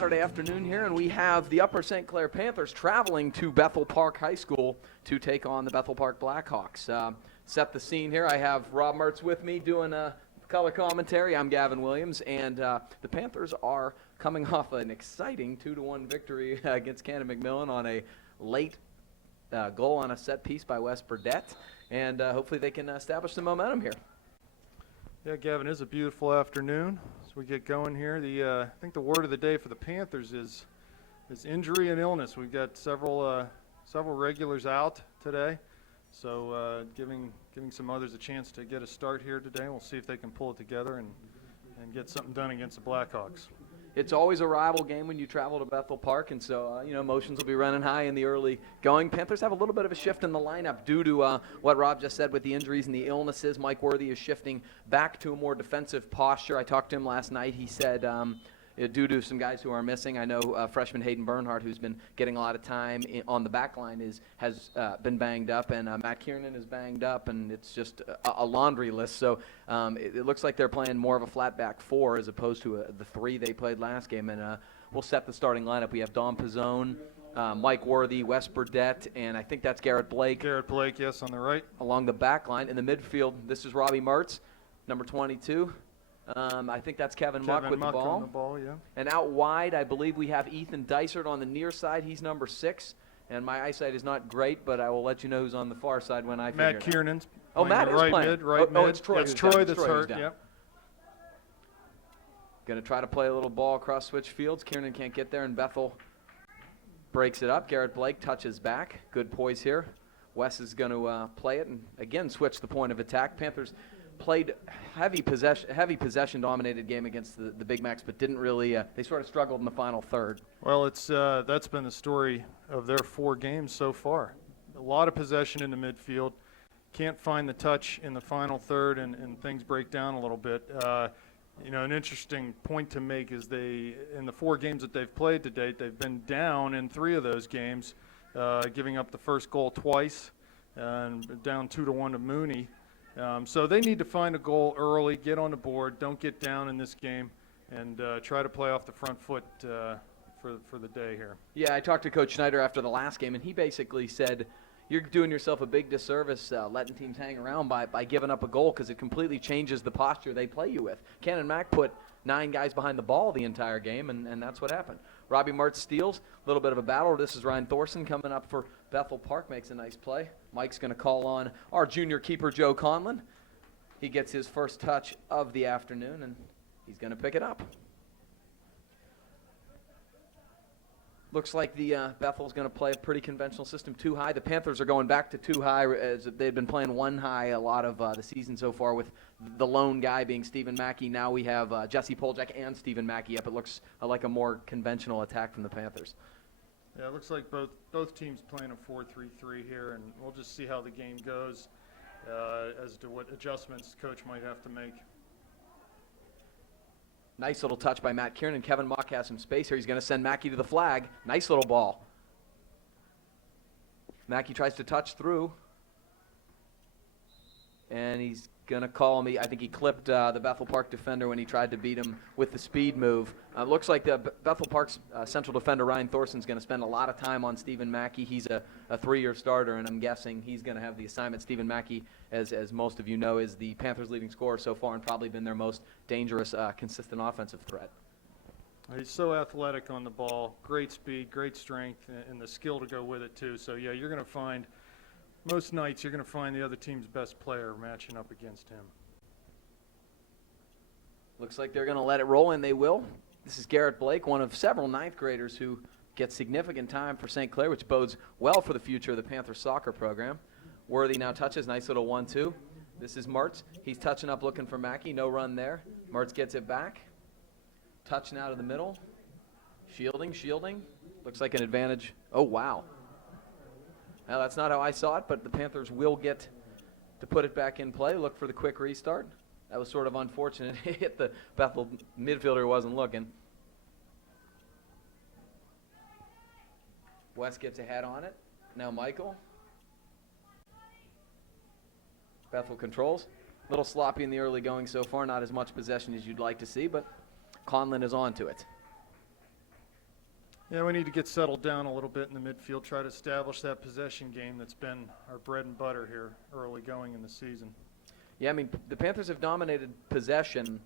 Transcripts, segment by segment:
Saturday afternoon here, and we have the Upper St. Clair Panthers traveling to Bethel Park High School to take on the Bethel Park Blackhawks. Set the scene here. I have Rob Mertz with me doing color commentary. I'm Gavin Williams, and the Panthers are coming off an exciting 2-1 victory against Cannon McMillan on a late goal on a set piece by Wes Burdett, and hopefully they can establish some momentum here. Yeah, Gavin, it is a beautiful afternoon as we get going here. I think the word of the day for the Panthers is injury and illness. We've got several regulars out today, so giving some others a chance to get a start here today. We'll see if they can pull it together and get something done against the Blackhawks. It's always a rival game when you travel to Bethel Park, and so, emotions will be running high in the early going. Panthers have a little bit of a shift in the lineup due to what Rob just said with the injuries and the illnesses. Mike Worthy is shifting back to a more defensive posture. I talked to him last night. He said due to some guys who are missing, I know freshman Hayden Bernhardt, who's been getting a lot of time on the back line, has been banged up, and Matt Kiernan is banged up, and it's just a laundry list. So it looks like they're playing more of a flat back four as opposed to the three they played last game. And we'll set the starting lineup. We have Dom Pizzone, Mike Worthy, Wes Burdett, and I think that's Garrett Blake. Garrett Blake, yes, on the right. Along the back line. In the midfield, this is Robbie Mertz, number 22. I think that's Kevin Muck with the ball. On the ball, yeah. And out wide, I believe we have Ethan Dysert on the near side. He's number 6. And my eyesight is not great, but I will let you know who's on the far side when I figure it out. Matt Kiernan's Matt is right playing. Mid, right mid. It's Troy. That's Troy that's Troy hurt, yep. Going to try to play a little ball across switch fields. Kiernan can't get there, and Bethel breaks it up. Garrett Blake touches back. Good poise here. Wes is going to play it and, again, switch the point of attack. Panthers played heavy possession-dominated game against the Big Macs, but didn't really. They sort of struggled in the final third. Well, that's been the story of their 4 games so far. A lot of possession in the midfield. Can't find the touch in the final third, and things break down a little bit. An interesting point to make is in the 4 games that they've played to date, they've been down in 3 of those games, giving up the first goal twice, and down 2-1 to Mooney. So they need to find a goal early, get on the board, don't get down in this game, and try to play off the front foot for the day here. Yeah, I talked to Coach Schneider after the last game, and he basically said, you're doing yourself a big disservice letting teams hang around by giving up a goal because it completely changes the posture they play you with. Cannon Mac put 9 guys behind the ball the entire game, and that's what happened. Robbie Mertz steals, a little bit of a battle. This is Ryan Thorson coming up for Bethel Park, makes a nice play. Mike's going to call on our junior keeper, Joe Conlon. He gets his first touch of the afternoon, and he's going to pick it up. Looks like the Bethel's going to play a pretty conventional system, 2 high. The Panthers are going back to 2 high as they've been playing 1 high a lot of the season so far, with the lone guy being Stephen Mackey. Now we have Jesse Poljak and Stephen Mackey up. It looks like a more conventional attack from the Panthers. Yeah, it looks like both teams playing a 4-3-3 here, and we'll just see how the game goes as to what adjustments the coach might have to make. Nice little touch by Matt Kiernan. Kevin Mock has some space here. He's going to send Mackey to the flag. Nice little ball. Mackey tries to touch through. And he's going to call me. I think he clipped the Bethel Park defender when he tried to beat him with the speed move. Looks like the Bethel Park's central defender, Ryan Thorson's going to spend a lot of time on Stephen Mackey. He's a 3-year starter, and I'm guessing he's going to have the assignment. Stephen Mackey, as most of you know, is the Panthers' leading scorer so far and probably been their most dangerous, consistent offensive threat. He's so athletic on the ball, great speed, great strength, and the skill to go with it, too. So, yeah, you're going to find – most nights you're going to find the other team's best player matching up against him. Looks like they're going to let it roll, and they will. This is Garrett Blake, one of several 9th graders who get significant time for St. Clair, which bodes well for the future of the Panthers soccer program. Worthy now touches, nice little 1-2. This is Mertz. He's touching up looking for Mackey, no run there. Mertz gets it back. Touch now to the middle. Shielding. Looks like an advantage. Oh, wow. Now, that's not how I saw it, but the Panthers will get to put it back in play. Look for the quick restart. That was sort of unfortunate. It hit the Bethel midfielder who wasn't looking. West gets a head on it. Now Michael. Bethel controls. A little sloppy in the early going so far. Not as much possession as you'd like to see, but Conlon is on to it. Yeah, we need to get settled down a little bit in the midfield, try to establish that possession game that's been our bread and butter here early going in the season. Yeah, I mean, the Panthers have dominated possession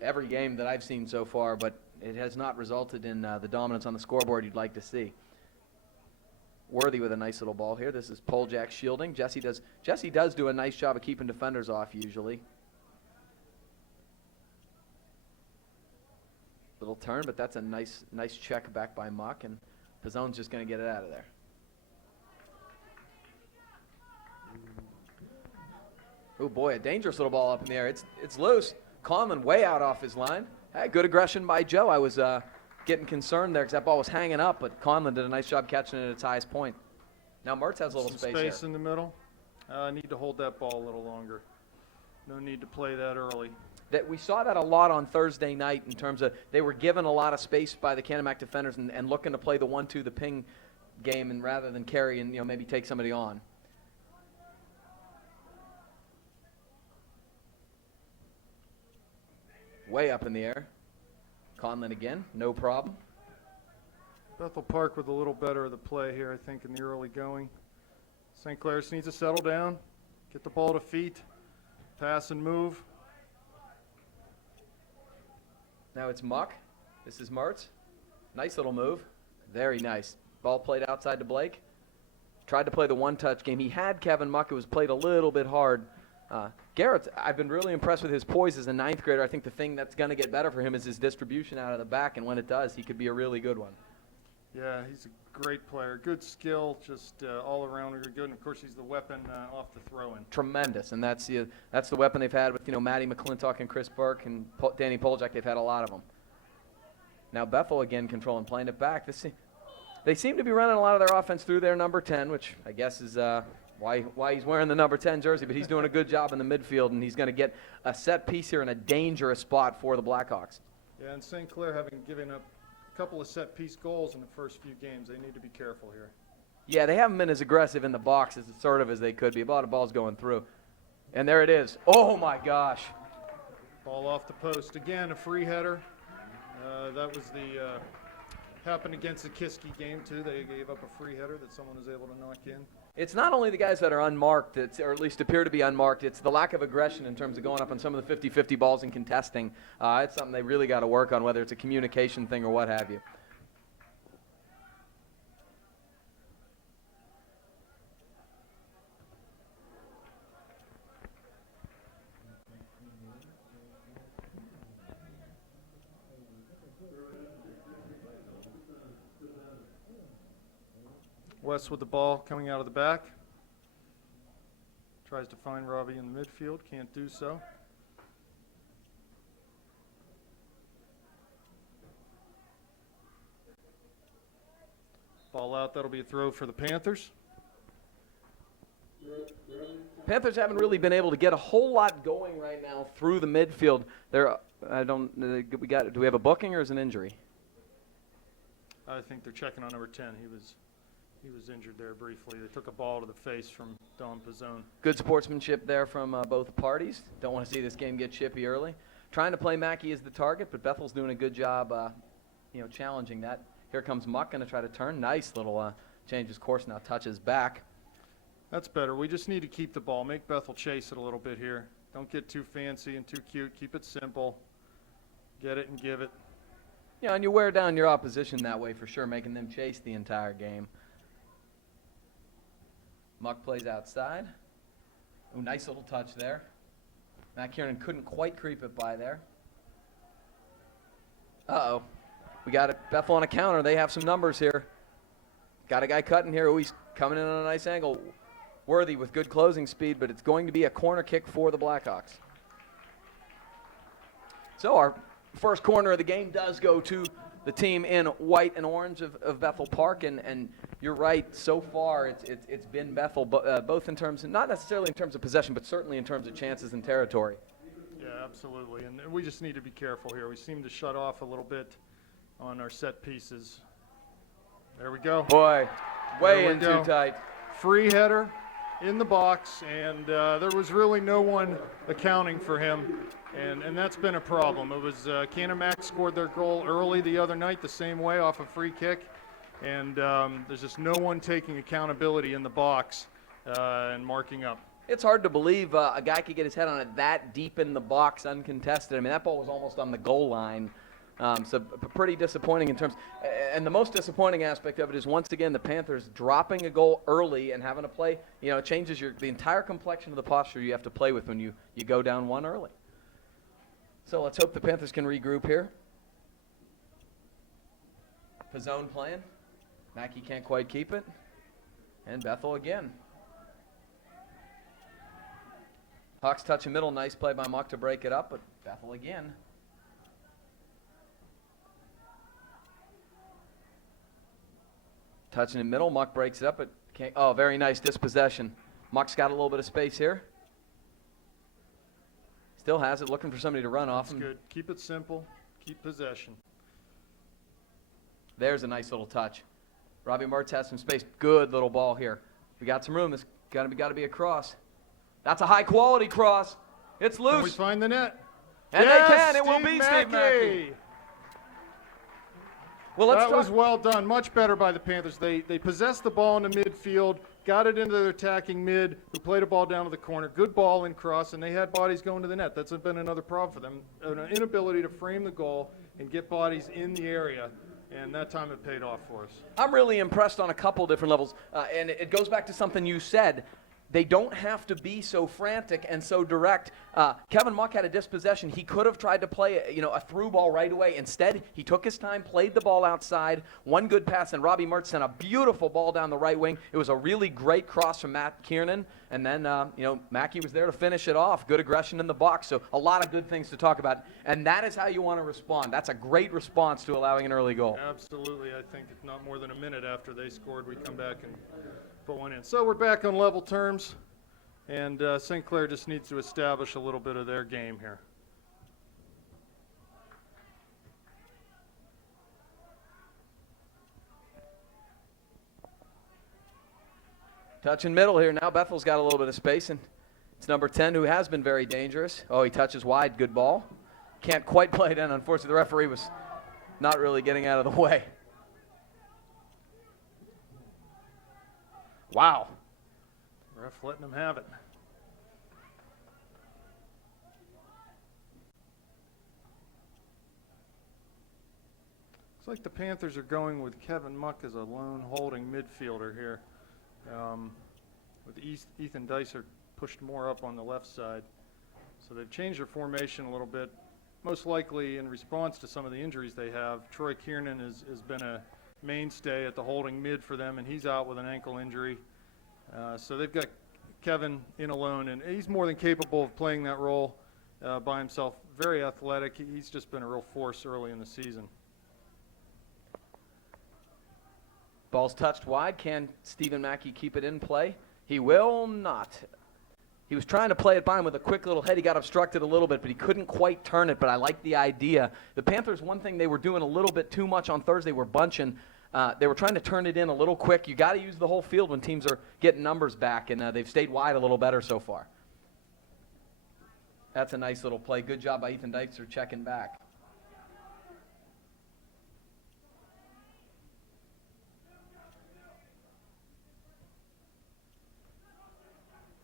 every game that I've seen so far, but it has not resulted in the dominance on the scoreboard you'd like to see. Worthy with a nice little ball here. This is Poljak shielding. Jesse does do a nice job of keeping defenders off usually. Little turn, but that's a nice check back by Muck, and Pizzone's just going to get it out of there. Oh boy, a dangerous little ball up in the air. It's loose. Conlon way out off his line. Hey, good aggression by Joe. I was getting concerned there because that ball was hanging up, but Conlon did a nice job catching it at its highest point. Now Mertz has a little space here. In the middle. I need to hold that ball a little longer. No need to play that early. That we saw that a lot on Thursday night in terms of they were given a lot of space by the Canamac defenders and looking to play the 1-2, the ping game, and rather than carry and maybe take somebody on. Way up in the air. Conlon again, no problem. Bethel Park with a little better of the play here, I think, in the early going. St. Clair just needs to settle down, get the ball to feet, pass and move. Now it's Muck. This is Mertz. Nice little move. Very nice. Ball played outside to Blake. Tried to play the one-touch game. He had Kevin Muck. It was played a little bit hard. Garrett, I've been really impressed with his poise as a ninth grader. I think the thing that's going to get better for him is his distribution out of the back, and when it does, he could be a really good one. Yeah, he's a great player. Good skill, just all around really good. And, of course, he's the weapon off the throw-in. Tremendous, and that's the weapon they've had with Matty McClintock and Chris Burke and Danny Poljak. They've had a lot of them. Now Bethel again controlling, playing it back. They seem to be running a lot of their offense through their number 10, which I guess is why he's wearing the number 10 jersey, but he's doing a good job in the midfield, and he's going to get a set piece here in a dangerous spot for the Blackhawks. Yeah, and St. Clair having given up a couple of set-piece goals in the first few games, they need to be careful here. Yeah, they haven't been as aggressive in the box as assertive as they could be. A lot of balls going through. And there it is. Oh, my gosh. Ball off the post. Again, a free header. That was happened against the Kiski game, too. They gave up a free header that someone was able to knock in. It's not only the guys that are unmarked, or at least appear to be unmarked, it's the lack of aggression in terms of going up on some of the 50-50 balls and contesting. It's something they really got to work on, whether it's a communication thing or what have you. West with the ball coming out of the back. Tries to find Robbie in the midfield. Can't do so. Ball out. That'll be a throw for the Panthers. Panthers haven't really been able to get a whole lot going right now through the midfield. Do we have a booking or is it an injury? I think they're checking on number 10. He was injured there briefly. They took a ball to the face from Don Pizzone. Good sportsmanship there from both parties. Don't want to see this game get chippy early. Trying to play Mackey as the target, but Bethel's doing a good job, challenging that. Here comes Muck, going to try to turn. Nice little change his course now, touches back. That's better. We just need to keep the ball. Make Bethel chase it a little bit here. Don't get too fancy and too cute. Keep it simple. Get it and give it. Yeah, and you wear down your opposition that way for sure, making them chase the entire game. Muck plays outside. Ooh, nice little touch there. Matt Kieran couldn't quite creep it by there. Uh-oh. We got it. Bethel on a counter. They have some numbers here. Got a guy cutting here. Ooh, he's coming in on a nice angle. Worthy with good closing speed, but it's going to be a corner kick for the Blackhawks. So our first corner of the game does go to the team in white and orange of Bethel Park, and you're right. So far, it's been Bethel, both in terms, not necessarily in terms of possession, but certainly in terms of chances and territory. Yeah, absolutely. And we just need to be careful here. We seem to shut off a little bit on our set pieces. There we go. Boy, way in too tight. Free header in the box, and there was really no one accounting for him, and that's been a problem. It was Canamac scored their goal early the other night the same way off a free kick, and there's just no one taking accountability in the box and marking up. It's hard to believe a guy could get his head on it that deep in the box uncontested. I mean, that ball was almost on the goal line. So pretty disappointing in terms, and the most disappointing aspect of it is once again the Panthers dropping a goal early and having to play. You know, it changes the entire complexion of the posture you have to play with when you go down one early. So let's hope the Panthers can regroup here. Pizzone playing. Mackey can't quite keep it, and Bethel again. Hawks touch in middle, nice play by Muck to break it up, but Bethel again. Touching in middle, Muck breaks it up, but can't. Oh, very nice dispossession. Muck's got a little bit of space here. Still has it, looking for somebody to run off him. That's good. Keep it simple. Keep possession. There's a nice little touch. Robbie Mertz has some space. Good little ball here. We got some room. This got to be a cross. That's a high quality cross. It's loose. Can we find the net? And yes, they can. It will Steve be Steve Mackey. Well, that was well done. Much better by the Panthers. They possessed the ball in the midfield, got it into their attacking mid, who played a ball down to the corner. Good ball in cross, and they had bodies going to the net. That's been another problem for them, an inability to frame the goal and get bodies in the area, and that time it paid off for us. I'm really impressed on a couple different levels, and it goes back to something you said. They don't have to be so frantic and so direct. Kevin Muck had a dispossession. He could have tried to play a through ball right away. Instead, he took his time, played the ball outside, one good pass, and Robbie Mertz sent a beautiful ball down the right wing. It was a really great cross from Matt Kiernan, and then Mackey was there to finish it off. Good aggression in the box, so a lot of good things to talk about. And that is how you want to respond. That's a great response to allowing an early goal. Absolutely. I think not more than a minute after they scored, we come back and put one in. So we're back on level terms, and St. Clair just needs to establish a little bit of their game here. Touch in middle here now. Bethel's got a little bit of space, and it's number 10 who has been very dangerous. Oh, he touches wide. Good ball. Can't quite play it in. Unfortunately, the referee was not really getting out of the way. Wow. Ref letting them have it. Looks like the Panthers are going with Kevin Muck as a lone holding midfielder here. With Ethan Dicer pushed more up on the left side. So they've changed their formation a little bit, most likely in response to some of the injuries they have. Troy Kiernan has been a mainstay at the holding mid for them, and he's out with an ankle injury. So they've got Kevin in alone, and he's more than capable of playing that role by himself. Very athletic. He's just been a real force early in the season. Ball's touched wide. Can Stephen Mackey keep it in play? He will not. He was trying to play it by him with a quick little head. He got obstructed a little bit, but he couldn't quite turn it, but I like the idea. The Panthers, one thing they were doing a little bit too much on Thursday were bunching. They were trying to turn it in a little quick. You got to use the whole field when teams are getting numbers back, and they've stayed wide a little better so far. That's a nice little play. Good job by Ethan Dykstra checking back.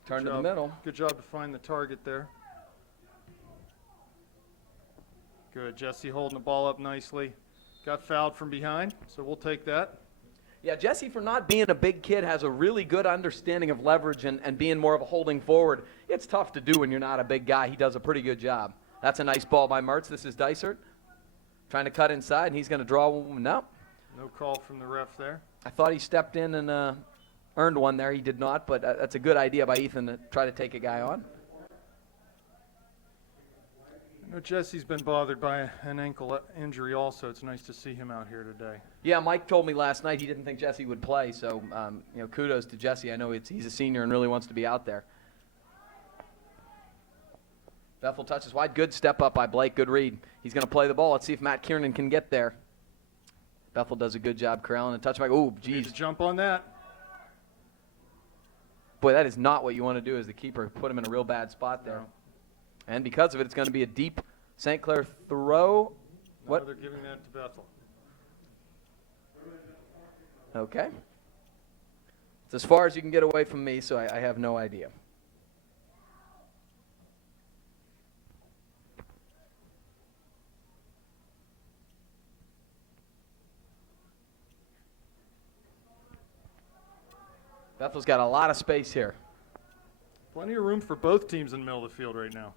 Turn to the middle. Good job to find the target there. Good. Jesse holding the ball up nicely. Got fouled from behind, so we'll take that. Yeah, Jesse, for not being a big kid, has a really good understanding of leverage and being more of a holding forward. It's tough to do when you're not a big guy. He does a pretty good job. That's a nice ball by Mertz. This is Dysert trying to cut inside, and he's going to draw one. No. No call from the ref there. I thought he stepped in and earned one there. He did not, but that's a good idea by Ethan to try to take a guy on. I know Jesse's been bothered by an ankle injury also. It's nice to see him out here today. Yeah, Mike told me last night he didn't think Jesse would play, so kudos to Jesse. I know he's a senior and really wants to be out there. Bethel touches wide. Good step up by Blake. Good read. He's going to play the ball. Let's see if Matt Kiernan can get there. Bethel does a good job corralling and touch back. Ooh, geez. Jump on that. Boy, that is not what you want to do as the keeper. Put him in a real bad spot there. No. And because of it, it's going to be a deep St. Clair throw. No, they're giving that to Bethel. Okay. It's as far as you can get away from me, so I have no idea. Bethel's got a lot of space here, Plenty of room for both teams in the middle of the field right now.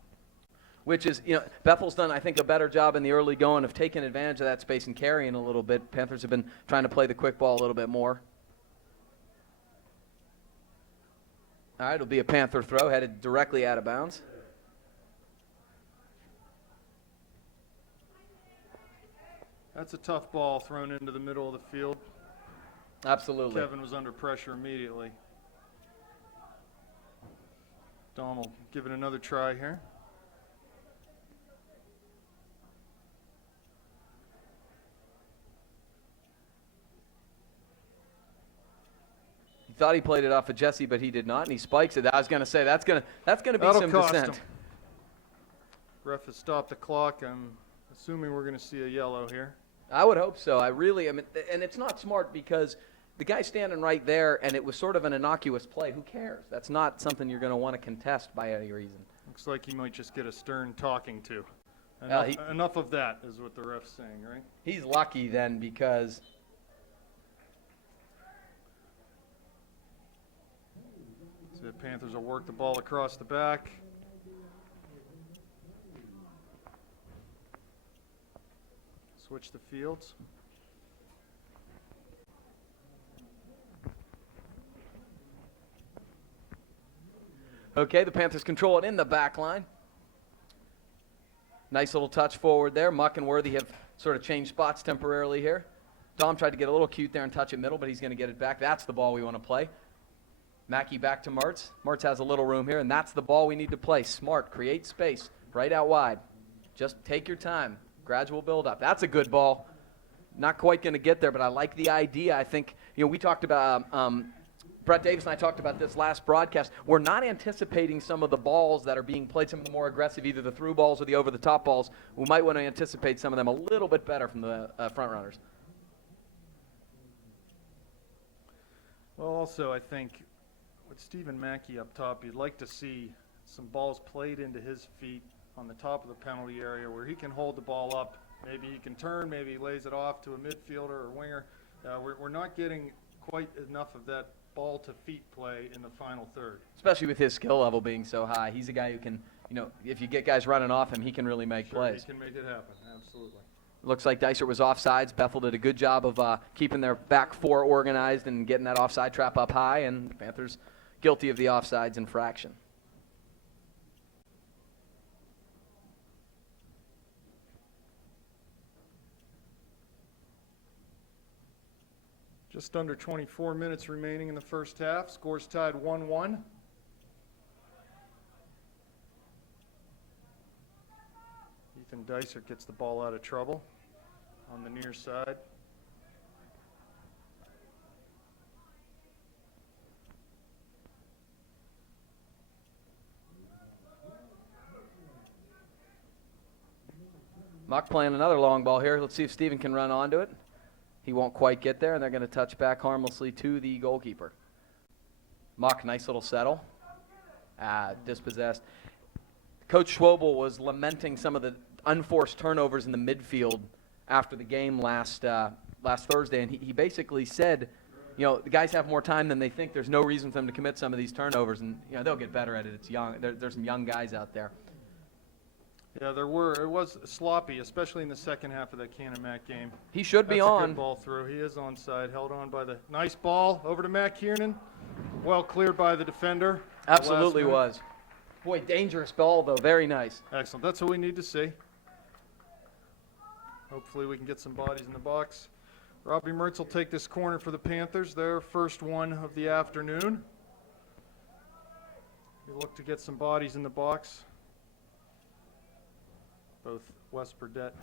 which is, Bethel's done, I think, a better job in the early going of taking advantage of that space and carrying a little bit. Panthers have been trying to play the quick ball a little bit more. All right, it'll be a Panther throw headed directly out of bounds. That's a tough ball thrown into the middle of the field. Absolutely. Kevin was under pressure immediately. Dom will give it another try here. He thought he played it off of Jesse, but he did not, and he spikes it. I was going to say that's going to be That'll some cost dissent. him. Ref has stopped the clock. I'm assuming we're going to see a yellow here. I would hope so. I mean, and it's not smart because the guy's standing right there, and it was sort of an innocuous play. Who cares? That's not something you're going to want to contest by any reason. Looks like he might just get a stern talking to. Well, Enough of that is what the ref's saying, right? He's lucky then because So the Panthers will work the ball across the back. Switch the fields. okay, the Panthers control it in the back line. Nice little touch forward there. Muck and Worthy have sort of changed spots temporarily here. Dom tried to get a little cute there and touch it middle, but he's going to get it back. That's the ball we want to play. Mackey back to Mertz. Mertz has a little room here, and that's the ball we need to play. Smart, create space, right out wide. Just take your time. Gradual build up. That's a good ball. Not quite going to get there, but I like the idea. I think, we talked about, Brett Davis and I talked about this last broadcast. We're not anticipating some of the balls that are being played, some of the more aggressive, either the through balls or the over-the-top balls. We might want to anticipate some of them a little bit better from the front runners. Well, also, I think with Stephen Mackey up top, you'd like to see some balls played into his feet on the top of the penalty area where he can hold the ball up. Maybe he can turn, maybe he lays it off to a midfielder or winger. We're not getting quite enough of that ball to feet play in the final third. Especially with his skill level being so high. He's a guy who can, if you get guys running off him, he can really make plays. He can make it happen, absolutely. Looks like Dysart was offsides. Bethel did a good job of keeping their back four organized and getting that offside trap up high, and the Panthers guilty of the offsides infraction. Just under 24 minutes remaining in the first half. Scores tied 1-1. Ethan Dysart gets the ball out of trouble on the near side. Muck playing another long ball here. Let's see if Steven can run onto it. He won't quite get there, and they're going to touch back harmlessly to the goalkeeper. Muck, nice little settle. Dispossessed. Coach Schwobel was lamenting some of the unforced turnovers in the midfield after the game last Thursday, and he basically said, the guys have more time than they think. There's no reason for them to commit some of these turnovers, and they'll get better at it. It's young. There's some young guys out there. Yeah, there were. It was sloppy, especially in the second half of that Cannon-Mac game. He should be That's on. a good ball through. He is onside, held on by the nice ball over to Matt Kiernan. Well cleared by the defender. Absolutely was. Boy, dangerous ball, though. Very nice. Excellent. That's what we need to see. Hopefully we can get some bodies in the box. Robbie Mertz will take this corner for the Panthers, their first one of the afternoon. They look to get some bodies in the box. Both West Burdett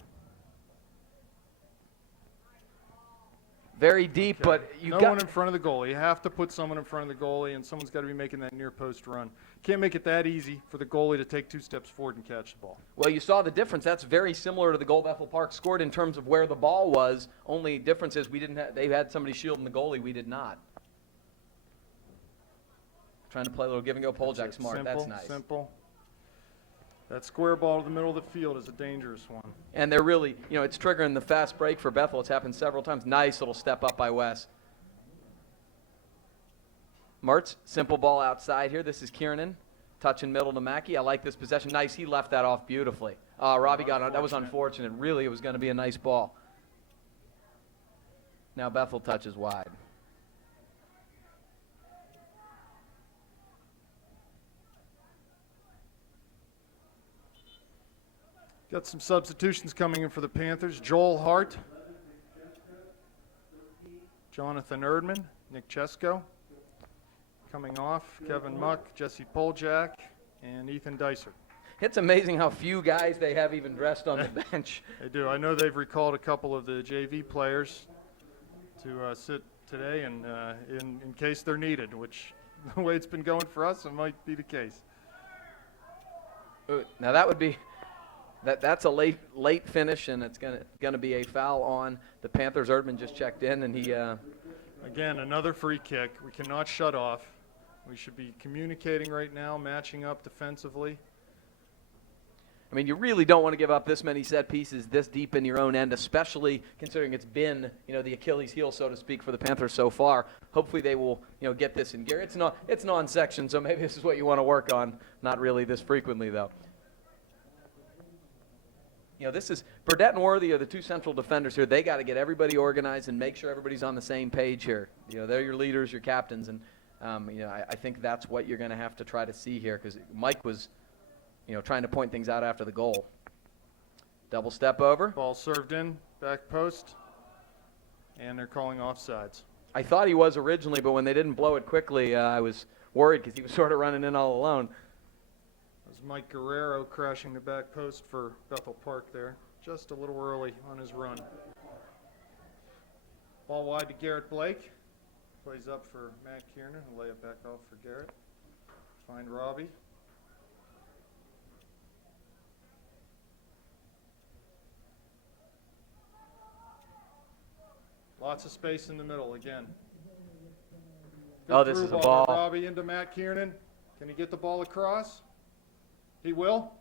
Very deep, Okay. but you no got one in front of the goalie. You have to put someone in front of the goalie, and someone's got to be making that near post run. Can't make it that easy for the goalie to take 2 steps forward and catch the ball. Well, you saw the difference. That's very similar to the goal Bethel Park scored in terms of where the ball was. Only difference is they had somebody shielding the goalie. We did not. Trying to play a little give and go pole jack smart. Simple, That's nice. Simple. That square ball to the middle of the field is a dangerous one. And they're really, it's triggering the fast break for Bethel. It's happened several times. Nice little step up by Wes. Mertz, simple ball outside here. This is Kiernan. Touching middle to Mackey. I like this possession. Nice. He left that off beautifully. Robbie got it. That was unfortunate. Really, it was going to be a nice ball. Now Bethel touches wide. Got some substitutions coming in for the Panthers. Joel Hart, Jonathan Erdman, Nick Chesko. Coming off, Kevin Muck, Jesse Poljak, and Ethan Dicer. It's amazing how few guys they have even dressed on the bench. They do. I know they've recalled a couple of the JV players to sit today, and in case they're needed, which the way it's been going for us, it might be the case. Now that would be that's a late finish, and it's gonna be a foul on the Panthers. Erdman just checked in, and he. Again, another free kick. We cannot shut off. We should be communicating right now, matching up defensively. I mean, you really don't want to give up this many set pieces this deep in your own end, especially considering it's been, the Achilles heel, so to speak, for the Panthers so far. Hopefully they will, get this in gear. It's non-section, so maybe this is what you want to work on. Not really this frequently, though. This is Burdett and Worthy are the two central defenders here. They got to get everybody organized and make sure everybody's on the same page here. They're your leaders, your captains, and I think that's what you're going to have to try to see here, because Mike was, trying to point things out after the goal. Double step over. Ball served in, back post, and they're calling offsides. I thought he was originally, but when they didn't blow it quickly, I was worried because he was sort of running in all alone. It was Mike Guerrero crashing the back post for Bethel Park there, just a little early on his run. Ball wide to Garrett Blake. Plays up for Matt Kiernan. He'll lay it back off for Garrett. Find Robbie. Lots of space in the middle again. Oh, this is a ball. Robbie into Matt Kiernan. Can he get the ball across? He will.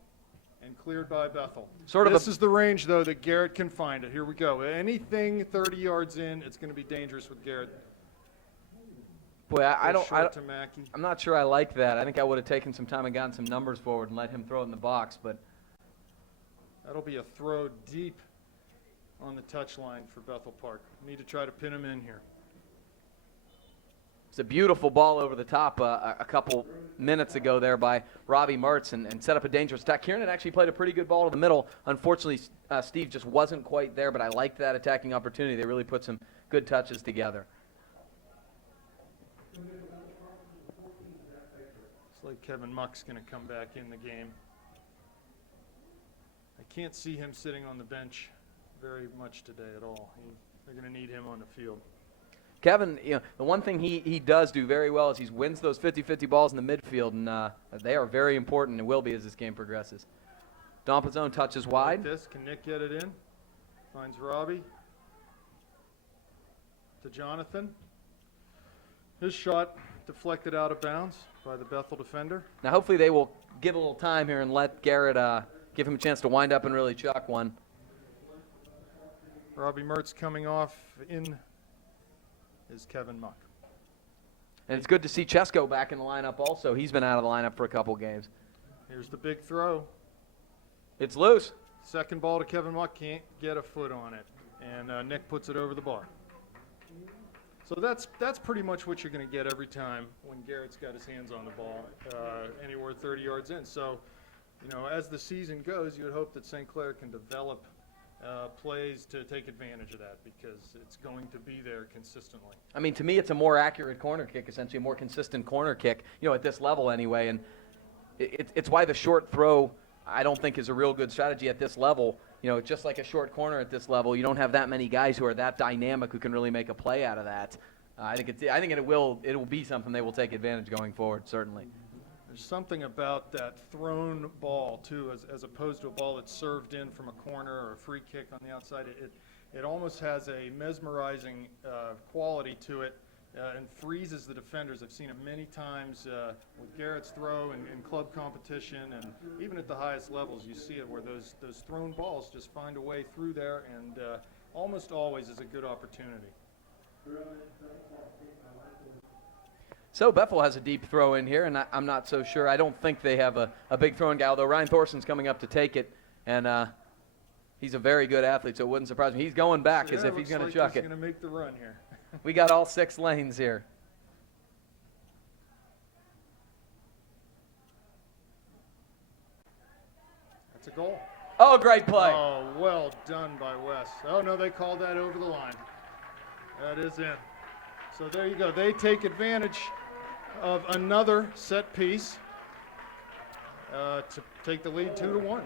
And cleared by Bethel. This is the range, though, that Garrett can find it. Here we go. Anything 30 yards in, it's going to be dangerous with Garrett. Boy, I'm not sure I like that. I think I would have taken some time and gotten some numbers forward and let him throw it in the box, but that'll be a throw deep on the touchline for Bethel Park. Need to try to pin him in here. it's a beautiful ball over the top a couple minutes ago there by Robbie Mertz and set up a dangerous attack. Kiernan actually played a pretty good ball to the middle. Unfortunately, Steve just wasn't quite there, but I liked that attacking opportunity. They really put some good touches together. Looks like Kevin Muck's going to come back in the game. I can't see him sitting on the bench very much today at all. They're going to need him on the field. Kevin, the one thing he does do very well is he wins those 50-50 balls in the midfield, and they are very important and will be as this game progresses. Dompazone touches wide. Like this. Can Nick get it in? Finds Robbie. To Jonathan. His shot deflected out of bounds by the Bethel defender. Now hopefully they will give a little time here and let Garrett give him a chance to wind up and really chuck one. Robbie Mertz coming off in is Kevin Muck. And it's good to see Chesko back in the lineup also. He's been out of the lineup for a couple games. Here's the big throw. It's loose. Second ball to Kevin Muck, can't get a foot on it. And Nick puts it over the bar. So that's pretty much what you're going to get every time when Garrett's got his hands on the ball, anywhere 30 yards in. So, as the season goes, you would hope that St. Clair can develop plays to take advantage of that because it's going to be there consistently. I mean, to me, it's a more accurate corner kick, essentially a more consistent corner kick, at this level anyway. And it's why the short throw, I don't think, is a real good strategy at this level. just like a short corner at this level, you don't have that many guys who are that dynamic who can really make a play out of that. I think it will be something they will take advantage going forward, certainly. There's something about that thrown ball, too, as opposed to a ball that's served in from a corner or a free kick on the outside. It almost has a mesmerizing quality to it and freezes the defenders. I've seen it many times with Garrett's throw in club competition, and even at the highest levels you see it where those thrown balls just find a way through there, and almost always is a good opportunity. So Bethel has a deep throw in here, and I'm not so sure. I don't think they have a big throwing guy, although Ryan Thorson's coming up to take it, and he's a very good athlete, so it wouldn't surprise me. He's going back as if he's going to chuck it. He's going to make the run here. We got all 6 lanes here. That's a goal. Oh, great play. Oh, well done by Wes. Oh, no, they called that over the line. That is in. So there you go. They take advantage of another set piece to take the lead 2-1.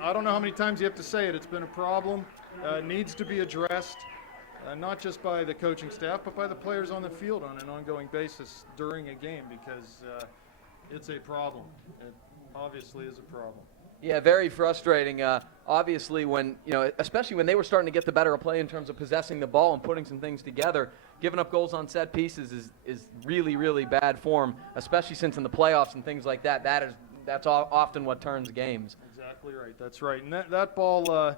I don't know how many times you have to say it. It's been a problem. It needs to be addressed. Not just by the coaching staff, but by the players on the field on an ongoing basis during a game, because it's a problem. It obviously is a problem. Yeah, very frustrating. Obviously, especially when they were starting to get the better of play in terms of possessing the ball and putting some things together, giving up goals on set pieces is really, really bad form, especially since in the playoffs and things like that, that's often what turns games. Exactly right. That's right. And that ball,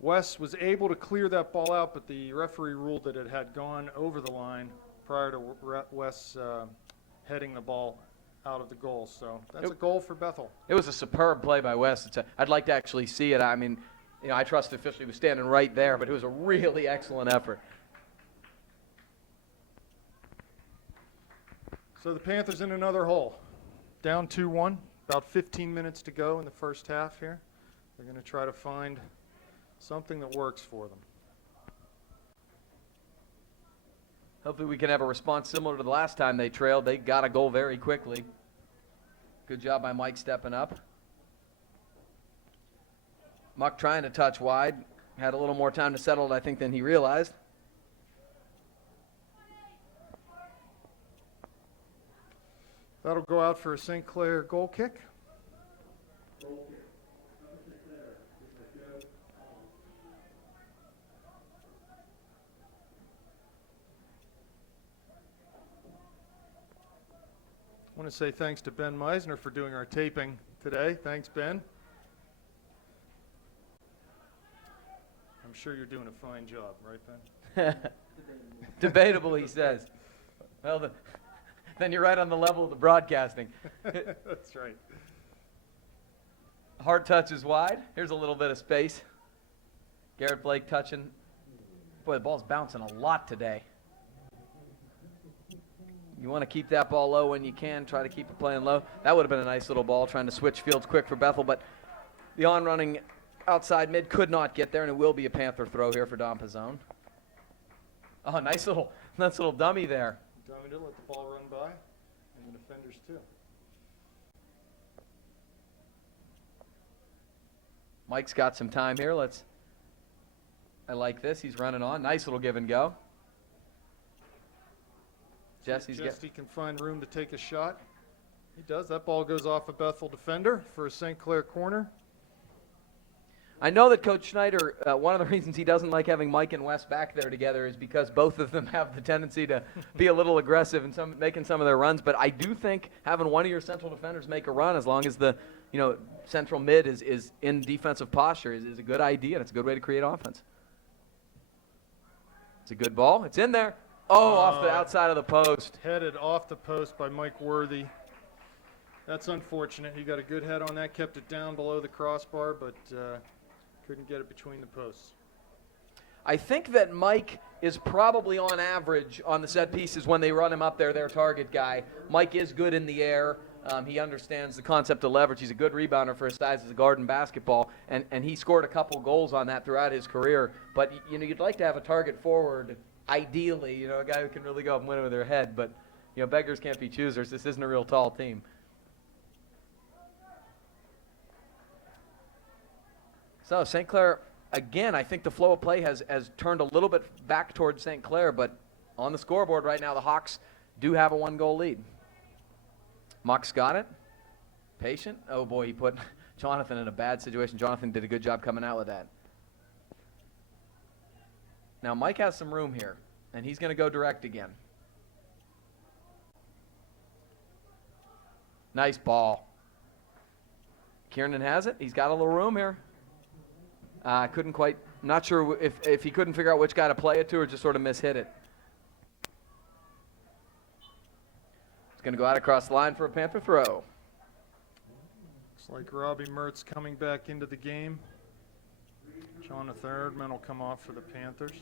Wes was able to clear that ball out, but the referee ruled that it had gone over the line prior to Wes heading the ball out of the goal. So that's a goal for Bethel. It was a superb play by Wes. I'd like to actually see it. I mean, I trust the official. He was standing right there, but it was a really excellent effort. So the Panthers in another hole. Down 2-1. About 15 minutes to go in the first half here. They're going to try to find something that works for them. Hopefully we can have a response similar to the last time they trailed. They got a goal very quickly. Good job by Mike stepping up. Muck trying to touch wide. Had a little more time to settle it, I think, than he realized. That'll go out for a St. Clair goal kick. I want to say thanks to Ben Meisner for doing our taping today. Thanks, Ben. I'm sure you're doing a fine job, right, Ben? Debatable, he says. Well, then you're right on the level of the broadcasting. That's right. Hard touch is wide. Here's a little bit of space. Garrett Blake touching. Boy, the ball's bouncing a lot today. You want to keep that ball low when you can. Try to keep it playing low. That would have been a nice little ball, trying to switch fields quick for Bethel, but the on-running outside mid could not get there, and it will be a Panther throw here for Don Pizzone. Oh, nice little dummy there. Dummy to let the ball run by, and the defenders too. Mike's got some time here. I like this. He's running on. Nice little give and go. Jesse can find room to take a shot. He does. That ball goes off a Bethel defender for a St. Clair corner. I know that Coach Schneider, one of the reasons he doesn't like having Mike and Wes back there together is because both of them have the tendency to be a little aggressive and making some of their runs. But I do think having one of your central defenders make a run, as long as the central mid is in defensive posture, is a good idea, and it's a good way to create offense. It's a good ball. It's in there. Oh, off the outside of the post. Headed off the post by Mike Worthy. That's unfortunate. He got a good head on that, kept it down below the crossbar, but couldn't get it between the posts. I think that Mike is probably on average on the set pieces when they run him up there, their target guy. Mike is good in the air. He understands the concept of leverage. He's a good rebounder for his size as a guard in basketball, and he scored a couple goals on that throughout his career. But you'd like to have a target forward, ideally, a guy who can really go up and win it with their head. But beggars can't be choosers. This isn't a real tall team. So St. Clair, again, I think the flow of play has turned a little bit back towards St. Clair, but on the scoreboard right now, the Hawks do have a 1-goal lead. Mock's got it. Patient. Oh, boy, he put Jonathan in a bad situation. Jonathan did a good job coming out with that. Now, Mike has some room here, and he's going to go direct again. Nice ball. Kiernan has it. He's got a little room here. Couldn't quite, not sure if he couldn't figure out which guy to play it to or just sort of mishit it. It's going to go out across the line for a Panther throw. Looks like Robbie Mertz coming back into the game. Jonathan Erdman will come off for the Panthers.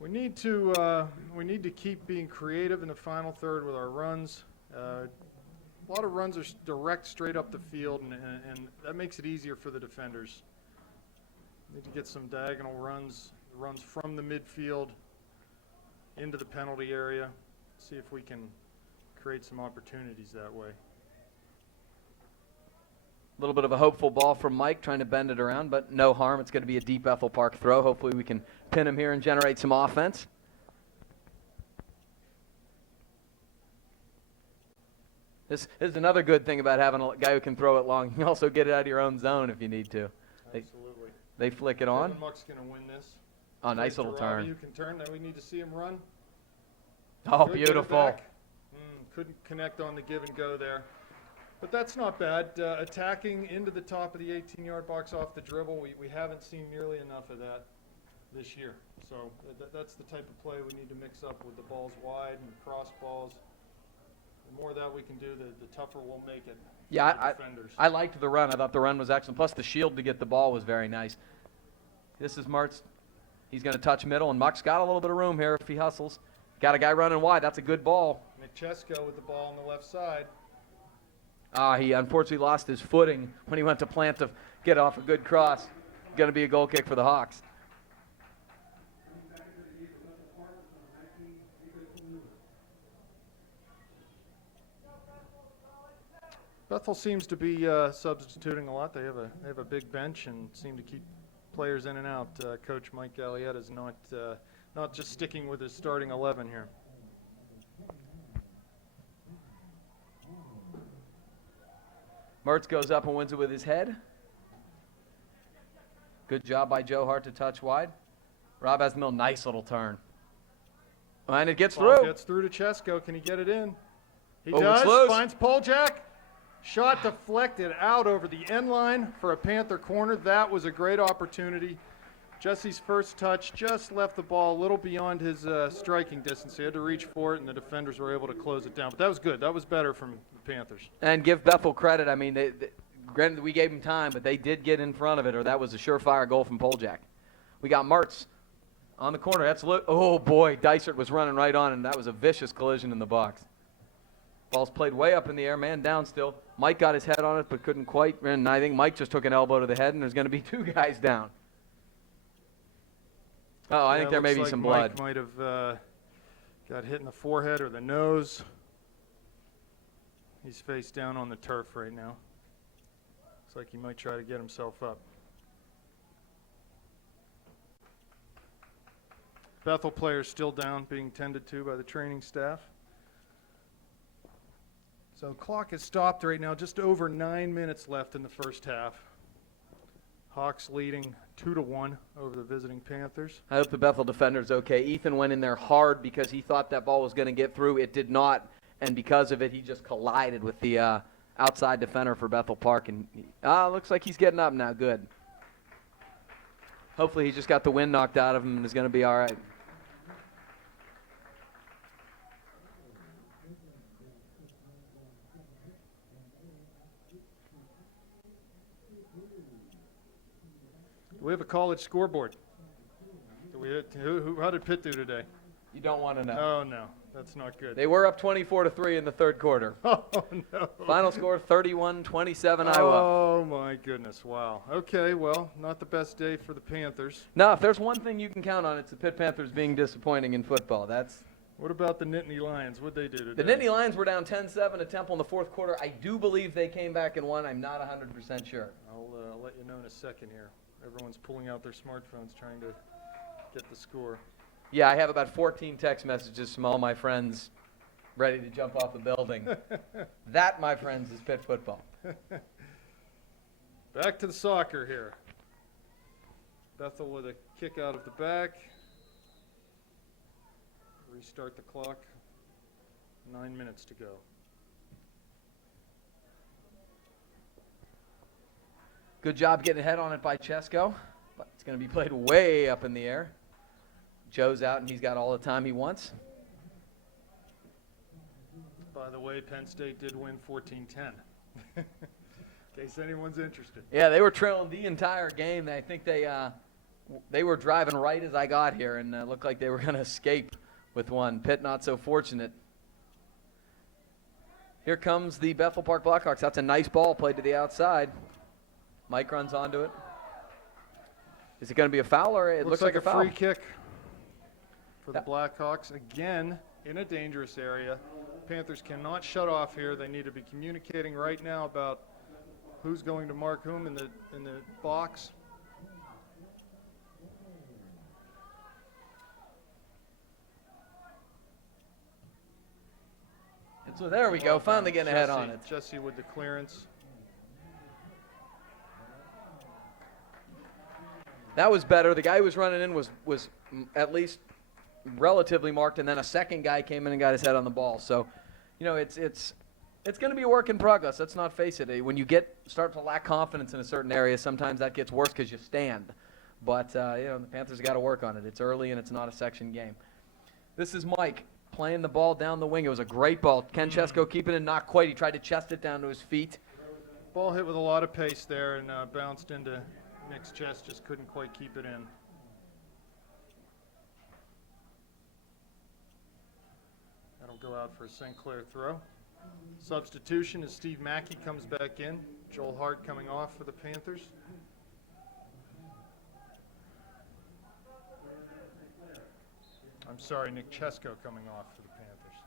We need to keep being creative in the final third with our runs. A lot of runs are direct straight up the field, and that makes it easier for the defenders. Need to get some diagonal runs from the midfield into the penalty area. See if we can create some opportunities that way. A little bit of a hopeful ball from Mike, trying to bend it around, but no harm. It's going to be a deep Bethel Park throw. Hopefully we can pin him here and generate some offense. This is another good thing about having a guy who can throw it long. You can also get it out of your own zone if you need to. Absolutely. They flick it on. Muck's going to win this. Oh, nice little turn. You can turn. Now we need to see him run. Oh, Good, beautiful. Couldn't connect on the give and go there. But that's not bad. Attacking into the top of the 18-yard box off the dribble, we haven't seen nearly enough of that this year. So that's the type of play we need to mix up with the balls wide and cross balls. The more that we can do, the tougher we'll make it. Yeah, I liked the run. I thought the run was excellent. Plus, the shield to get the ball was very nice. This is Mertz. He's going to touch middle, and Muck's got a little bit of room here if he hustles. Got a guy running wide. That's a good ball. McChesko with the ball on the left side. He unfortunately lost his footing when he went to plant to get off a good cross. Going to be a goal kick for the Hawks. Bethel seems to be substituting a lot. They have a big bench and seem to keep players in and out. Coach Mike Gallietta is not just sticking with his starting 11 here. Mertz goes up and wins it with his head. Good job by Joe Hart to touch wide. Rob has the middle. Nice little turn. And it gets through. Gets through to Chesko. Can he get it in? He It's does. loose. Finds Poljak. Shot deflected out over the end line for a Panther corner. That was a great opportunity. Jesse's first touch just left the ball a little beyond his striking distance. He had to reach for it, and the defenders were able to close it down. But that was good. That was better from the Panthers. And give Bethel credit. I mean, granted we gave them time, but they did get in front of it, or that was a surefire goal from Poljak. We got Mertz on the corner. Oh, boy. Dysert was running right on, and that was a vicious collision in the box. Ball's played way up in the air, man down still. Mike got his head on it, but couldn't quite. And I think Mike just took an elbow to the head, and there's going to be two guys down. Oh, I think there may be some blood. Mike might have got hit in the forehead or the nose. He's face down on the turf right now. Looks like he might try to get himself up. Bethel players still down, being tended to by the training staff. So clock has stopped right now, just over 9 minutes left in the first half. Hawks leading 2-1 over the visiting Panthers. I hope the Bethel defender's okay. Ethan went in there hard because he thought that ball was going to get through. It did not, and because of it, he just collided with the outside defender for Bethel Park. And looks like he's getting up now. Good. Hopefully he just got the wind knocked out of him and is going to be all right. We have a college scoreboard. How did Pitt do today? You don't want to know. Oh, no. That's not good. They were up 24-3 in the third quarter. Oh, no. Final score 31-27 Iowa. Oh, my goodness. Wow. Okay, well, not the best day for the Panthers. No, if there's one thing you can count on, it's the Pitt Panthers being disappointing in football. What about the Nittany Lions? What'd they do today? The Nittany Lions were down 10-7 at Temple in the fourth quarter. I do believe they came back and won. I'm not 100% sure. I'll let you know in a second here. Everyone's pulling out their smartphones trying to get the score. Yeah, I have about 14 text messages from all my friends ready to jump off the building. That, my friends, is Pitt football. Back to the soccer here. Bethel with a kick out of the back. Restart the clock. 9 minutes to go. Good job getting ahead on it by Chesko, but it's going to be played way up in the air. Joe's out, and he's got all the time he wants. By the way, Penn State did win 14-10. In case anyone's interested. Yeah, they were trailing the entire game. I think they were driving right as I got here, and looked like they were going to escape with one. Pitt not so fortunate. Here comes the Bethel Park Blackhawks. That's a nice ball played to the outside. Mike runs onto it. Is it going to be a foul, or it looks like a foul? Free kick for the Blackhawks. Again, in a dangerous area. Panthers cannot shut off here. They need to be communicating right now about who's going to mark whom in the box. And so there we go. Finally getting ahead on it. Jesse with the clearance. That was better. The guy who was running in was at least relatively marked, and then a second guy came in and got his head on the ball. So, it's going to be a work in progress. Let's not face it. When you start to lack confidence in a certain area, sometimes that gets worse because you stand. But the Panthers got to work on it. It's early and it's not a section game. This is Mike playing the ball down the wing. It was a great ball. Ken Chesko keeping it, not quite. He tried to chest it down to his feet. Ball hit with a lot of pace there and bounced into Nick's chest. Just couldn't quite keep it in. That'll go out for a St. Clair throw. Substitution as Steve Mackey comes back in. Joel Hart coming off for the Panthers. I'm sorry, Nick Chesko coming off for the Panthers.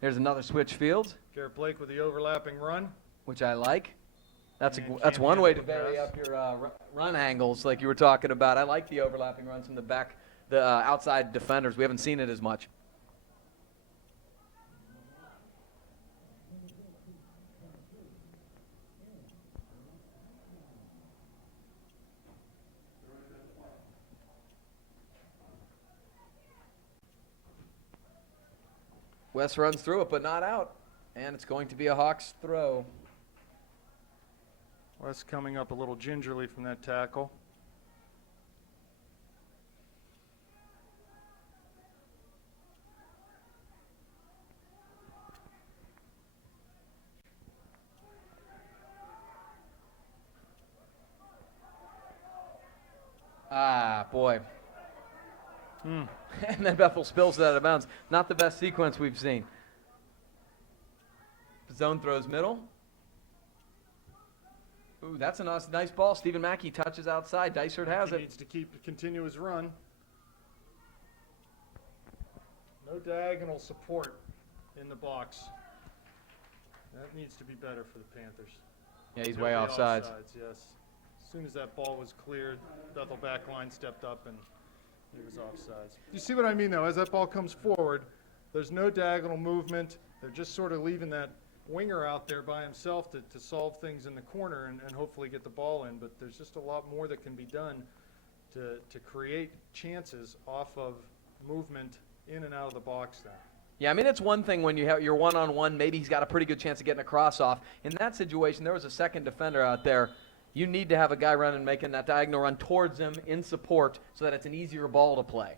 Here's another switch field, Garrett Blake with the overlapping run. which I like. That's And one way to handle the vary pass. up your run angles like you were talking about. I like the overlapping runs from the back, the outside defenders. We haven't seen it as much. West runs through it, but not out. And it's going to be a Hawks throw. West coming up a little gingerly from that tackle. Ah, boy. And then Bethel spills it out of bounds. Not the best sequence we've seen. Zone throws middle. Ooh, that's a nice ball. Stephen Mackey touches outside. Dysert has He it. needs to continue his run. No diagonal support in the box. That needs to be better for the Panthers. Yeah, he's They'll way be offsides. Yes. As soon as that ball was cleared, Bethel back line stepped up and he was offsides. You see what I mean, though? As that ball comes forward, there's no diagonal movement. They're just sort of leaving that winger out there by himself to solve things in the corner and hopefully get the ball in. But there's just a lot more that can be done to create chances off of movement in and out of the box there. Yeah, I mean, it's one thing when you have your one-on-one, maybe he's got a pretty good chance of getting a cross off. In that situation, there was a second defender out there. You need to have a guy running, making that diagonal run towards him in support so that it's an easier ball to play.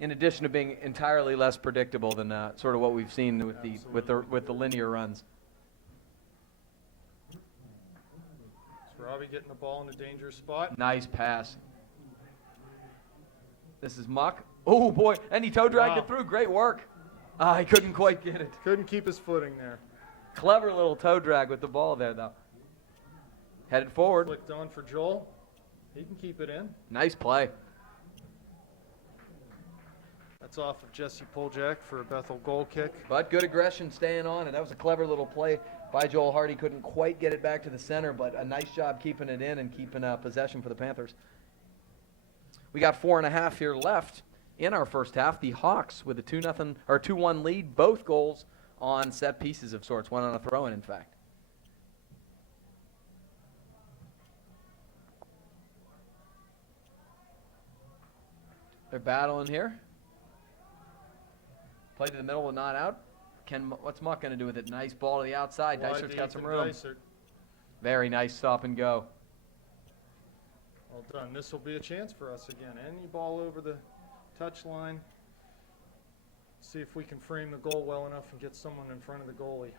In addition to being entirely less predictable than sort of what we've seen with the linear runs. It's Robbie getting the ball in a dangerous spot. Nice pass. This is Muck. Oh, boy. And he toe dragged it through. Great work. He couldn't quite get it. Couldn't keep his footing there. Clever little toe drag with the ball there, though. Headed forward. Flicked on for Joel. He can keep it in. Nice play. That's off of Jesse Poljak for a Bethel goal kick. But good aggression staying on, and that was a clever little play by Joel Hardy. Couldn't quite get it back to the center, but a nice job keeping it in and keeping possession for the Panthers. We got 4.5 here left in our first half. The Hawks with a 2-1 lead, both goals on set pieces of sorts, one on a throw-in, in fact. They're battling here. Play to the middle and not out. What's Muck going to do with it? Nice ball to the outside. Dysert's got some room. Dysert. Very nice stop and go. Well done. This will be a chance for us again. Any ball over the touch line. See if we can frame the goal well enough and get someone in front of the goalie.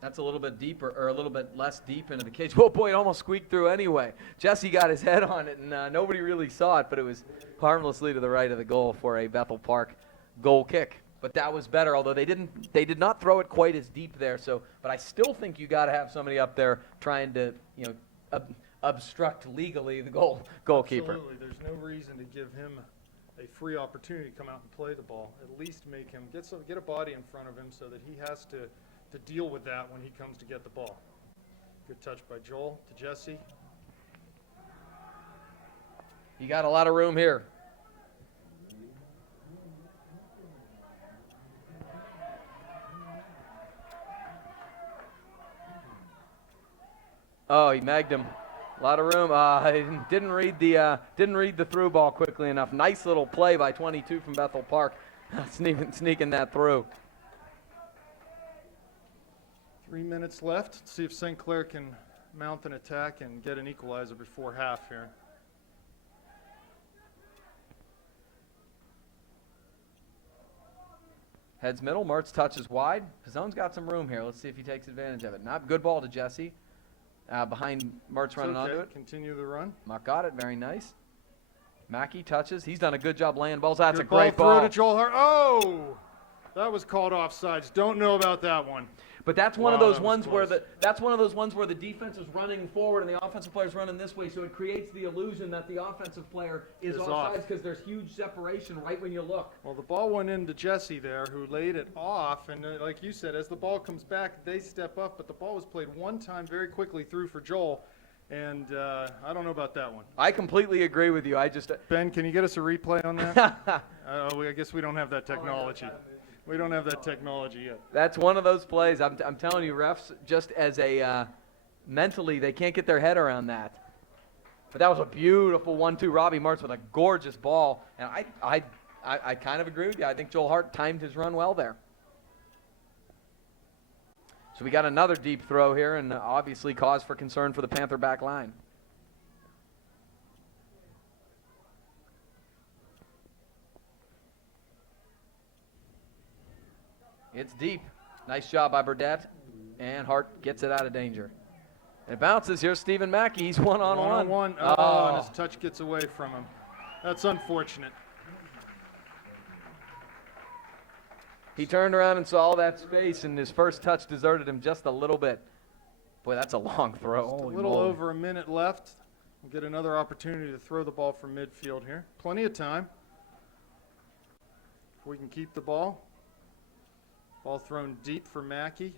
That's a little bit deeper, or a little bit less deep into the cage. Oh, boy, it almost squeaked through anyway. Jesse got his head on it, and nobody really saw it, but it was harmlessly to the right of the goal for a Bethel Park goal kick. But that was better, although they did not throw it quite as deep there. So, but I still think you got to have somebody up there trying to, obstruct legally the goalkeeper. Absolutely. There's no reason to give him a free opportunity to come out and play the ball. At least make him get a body in front of him so that he has to deal with that when he comes to get the ball. Good touch by Joel to Jesse. You got a lot of room here. Oh, he magged him. A lot of room. Didn't read the through ball quickly enough. Nice little play by 22 from Bethel Park, sneaking that through. 3 minutes left. Let's see if St. Clair can mount an attack and get an equalizer before half here. Heads middle. Mertz touches wide. Pizzone's got some room here. Let's see if he takes advantage of it. Not good ball to Jesse. Behind Mertz running onto it. Continue the run. Muck got it. Very nice. Mackey touches. He's done a good job laying balls. That's Good a great ball. Throw to Joel Hart. Oh! That was called offsides. Don't know about that one. But that's one of those ones where the defense is running forward and the offensive player is running this way, so it creates the illusion that the offensive player is offsides because there's huge separation right when you look. Well, the ball went into Jesse there, who laid it off, and like you said, as the ball comes back, they step up. But the ball was played one time very quickly through for Joel, and I don't know about that one. I completely agree with you. Ben, can you get us a replay on that? I guess we don't have that technology. We don't have that technology yet. That's one of those plays. I'm telling you, refs, just as mentally, they can't get their head around that. But that was a beautiful 1-2. Robbie Mertz with a gorgeous ball. And I kind of agree with you. I think Joel Hart timed his run well there. So we got another deep throw here, and obviously cause for concern for the Panther back line. It's deep. Nice job by Burdett. And Hart gets it out of danger. It bounces. Here's Stephen Mackey. He's one-on-one. One-on-one. Oh, and his touch gets away from him. That's unfortunate. He turned around and saw all that space, and his first touch deserted him just a little bit. Boy, that's a long throw. Just a little over a minute left. We'll get another opportunity to throw the ball from midfield here. Plenty of time. If we can keep the ball. Ball thrown deep for Mackey.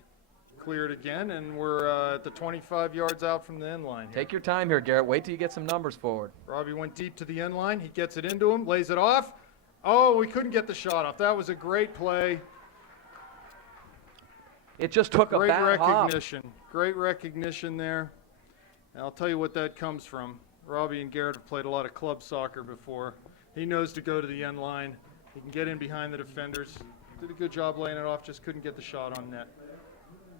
Cleared again, and we're at the 25 yards out from the end line. Take your time here, Garrett. Wait till you get some numbers forward. Robbie went deep to the end line. He gets it into him, lays it off. Oh, we couldn't get the shot off. That was a great play. It just took a bad recognition. Great recognition there. And I'll tell you what that comes from. Robbie and Garrett have played a lot of club soccer before. He knows to go to the end line. He can get in behind the defenders. Did a good job laying it off, just couldn't get the shot on net.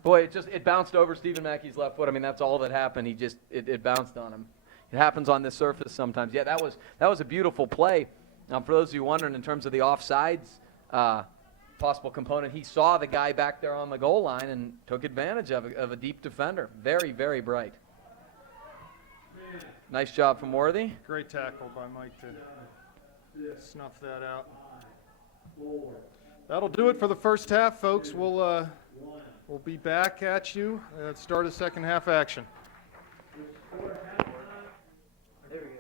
Boy, it bounced over Stephen Mackey's left foot. I mean, that's all that happened. It bounced on him. It happens on this surface sometimes. Yeah, that was a beautiful play. Now, for those of you wondering, in terms of the offsides possible component, he saw the guy back there on the goal line and took advantage of a deep defender. Very, very bright. Nice job from Worthy. Great tackle by Mike to snuff that out. That'll do it for the first half, folks. We'll be back at you at start of second half action. There we go.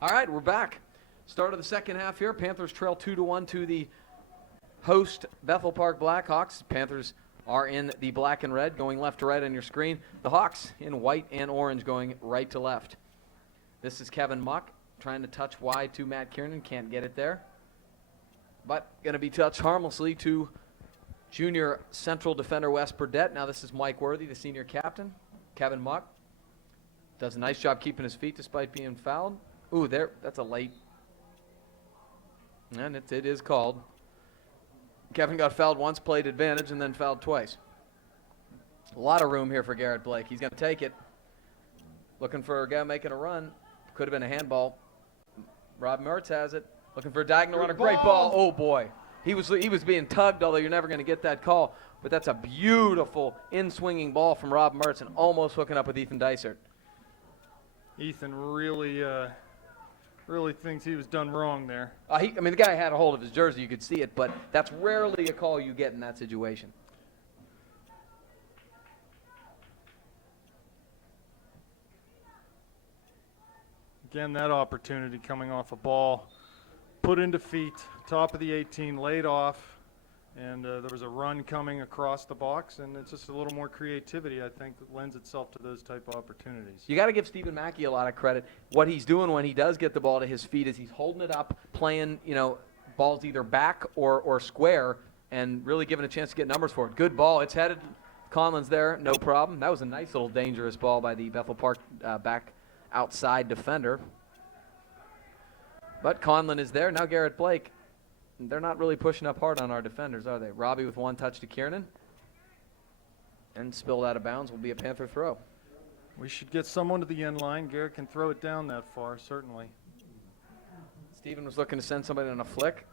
All right, we're back. Start of the second half here. Panthers trail 2-1 to the host Bethel Park Blackhawks. Panthers are in the black and red, going left to right on your screen. The Hawks in white and orange, going right to left. This is Kevin Muck trying to touch wide to Matt Kiernan. Can't get it there. But going to be touched harmlessly to junior central defender Wes Burdett. Now this is Mike Worthy, the senior captain. Kevin Muck does a nice job keeping his feet despite being fouled. Ooh, that's a late. And it is called. Kevin got fouled once, played advantage, and then fouled twice. A lot of room here for Garrett Blake. He's going to take it. Looking for a guy making a run. Could have been a handball. Rob Mertz has it. Looking for a diagonal run. A great ball. Oh, boy. He was being tugged, although you're never going to get that call. But that's a beautiful in-swinging ball from Rob Mertz and almost hooking up with Ethan Dysert. Ethan really thinks he was done wrong there. The guy had a hold of his jersey. You could see it, but that's rarely a call you get in that situation. Again, that opportunity coming off a ball, put into feet, top of the 18, laid off, and there was a run coming across the box, and it's just a little more creativity, I think, that lends itself to those type of opportunities. You got to give Stephen Mackey a lot of credit. What he's doing when he does get the ball to his feet is he's holding it up, playing, balls either back or square, and really giving a chance to get numbers for it. Good ball. It's headed. Conlon's there, no problem. That was a nice little dangerous ball by the Bethel Park back outside defender. But Conlon is there. Now Garrett Blake. They're not really pushing up hard on our defenders, are they? Robbie with one touch to Kiernan. And spilled out of bounds will be a Panther throw. We should get someone to the end line. Garrett can throw it down that far, certainly. Steven was looking to send somebody on a flick.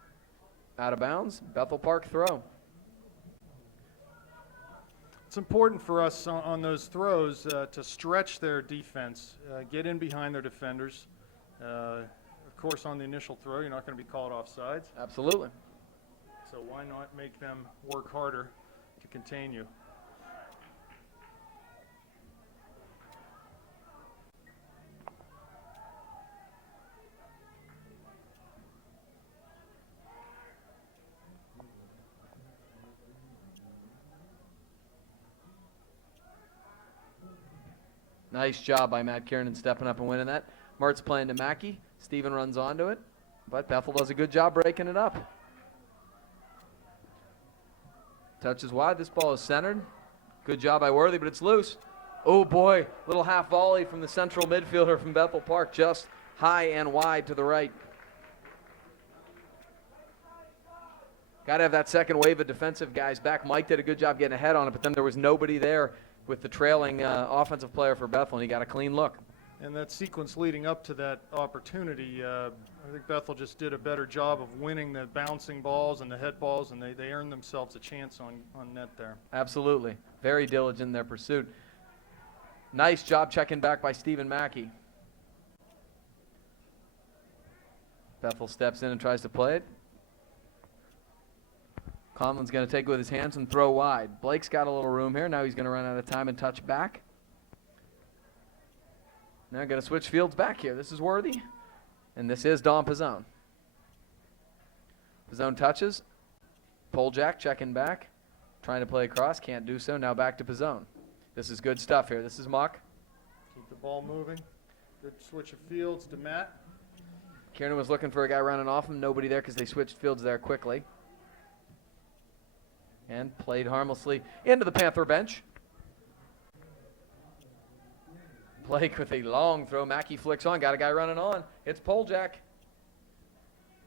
Out of bounds. Bethel Park throw. It's important for us on those throws to stretch their defense, get in behind their defenders. Of course, on the initial throw, you're not going to be called offsides. Absolutely. So why not make them work harder to contain you? Nice job by Matt Kiernan stepping up and winning that. Mertz playing to Mackey. Steven runs onto it, but Bethel does a good job breaking it up. Touches wide. This ball is centered. Good job by Worthy, but it's loose. Oh, boy. Little half volley from the central midfielder from Bethel Park, just high and wide to the right. Got to have that second wave of defensive guys back. Mike did a good job getting ahead on it, but then there was nobody there with the trailing offensive player for Bethel, and he got a clean look. And that sequence leading up to that opportunity, I think Bethel just did a better job of winning the bouncing balls and the head balls, and they earned themselves a chance on net there. Absolutely. Very diligent in their pursuit. Nice job checking back by Stephen Mackey. Bethel steps in and tries to play it. Conlon's going to take it with his hands and throw wide. Blake's got a little room here. Now he's going to run out of time and touch back. Now going to switch fields back here. This is Worthy, and this is Dom Pizzone. Pizzone touches. Poljack checking back, trying to play across, can't do so. Now back to Pizzone. This is good stuff here. This is Mock. Keep the ball moving. Good switch of fields to Matt. Kiernan was looking for a guy running off him. Nobody there because they switched fields there quickly. And played harmlessly into the Panther bench. Blake with a long throw. Mackey flicks on. Got a guy running on. It's Poljack.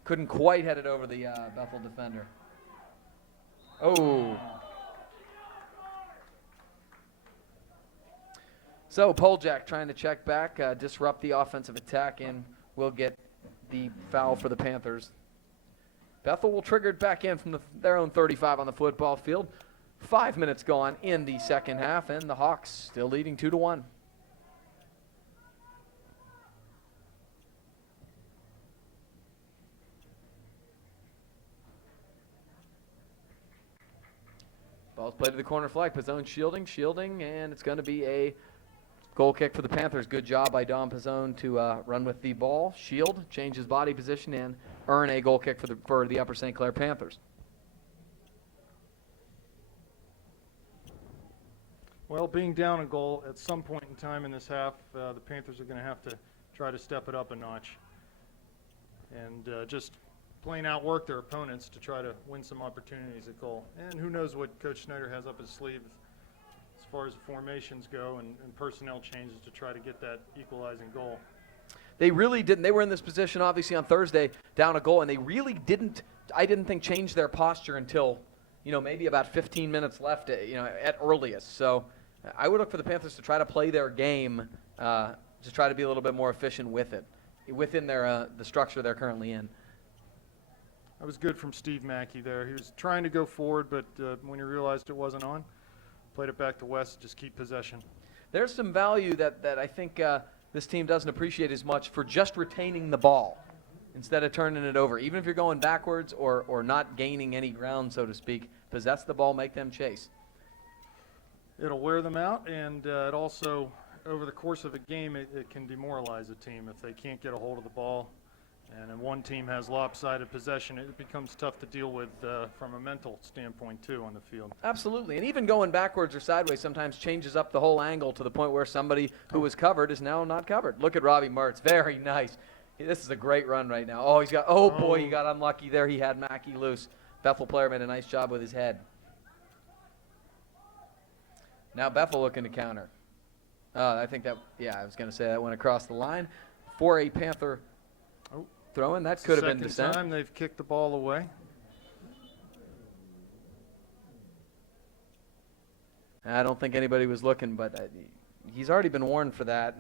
Couldn't quite head it over the Bethel defender. Oh. So Poljack trying to check back, disrupt the offensive attack, and will get the foul for the Panthers. Bethel will trigger it back in from their own 35 on the football field. 5 minutes gone in the second half, and the Hawks still leading 2-1. Ball's played to the corner flag. Pizzone shielding, and it's going to be a Goal kick for the Panthers. Good job by Dom Pizzone to run with the ball, shield, change his body position, and earn a goal kick for the Upper St. Clair Panthers. Well, being down a goal at some point in time in this half, the Panthers are going to have to try to step it up a notch and just plain outwork their opponents to try to win some opportunities at goal. And who knows what Coach Snyder has up his sleeve as far as formations go and personnel changes to try to get that equalizing goal. They really didn't. They were in this position, obviously, on Thursday, down a goal, and they really didn't, I didn't think, change their posture until, maybe about 15 minutes left, at earliest. So I would look for the Panthers to try to play their game, to try to be a little bit more efficient with it, within their the structure they're currently in. That was good from Steve Mackey there. He was trying to go forward, but when he realized it wasn't on, played it back to West, just keep possession. There's some value that I think this team doesn't appreciate as much for just retaining the ball instead of turning it over. Even if you're going backwards or not gaining any ground, so to speak, possess the ball, make them chase. It'll wear them out, and it also, over the course of a game, it can demoralize a team if they can't get a hold of the ball. And if one team has lopsided possession, it becomes tough to deal with from a mental standpoint, too, on the field. Absolutely. And even going backwards or sideways sometimes changes up the whole angle to the point where somebody who was covered is now not covered. Look at Robbie Mertz. Very nice. This is a great run right now. Oh, he got unlucky there. He had Mackey loose. Bethel player made a nice job with his head. Now Bethel looking to counter. I think I was going to say that went across the line for a Panther throw-in. That could have been descent. Second time they've kicked the ball away. I don't think anybody was looking, but he's already been warned for that.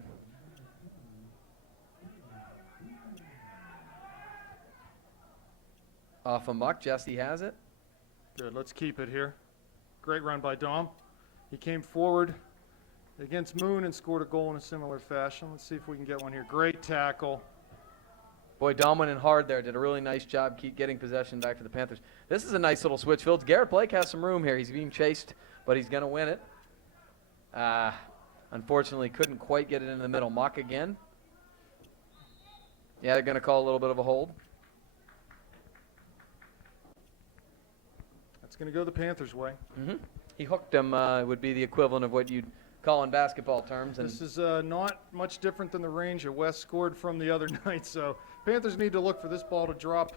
Off a muck, Jesse has it. Good, let's keep it here. Great run by Dom. He came forward against Moon and scored a goal in a similar fashion. Let's see if we can get one here. Great tackle. Boy, Dom went in hard there. Did a really nice job keep getting possession back to the Panthers. This is a nice little switch field. Garrett Blake has some room here. He's being chased, but he's going to win it. Unfortunately, couldn't quite get it in the middle. Mock again. Yeah, they're going to call a little bit of a hold. That's going to go the Panthers' way. Mm-hmm. He hooked him, would be the equivalent of what you'd call in basketball terms. And this is not much different than the range that West scored from the other night, so Panthers need to look for this ball to drop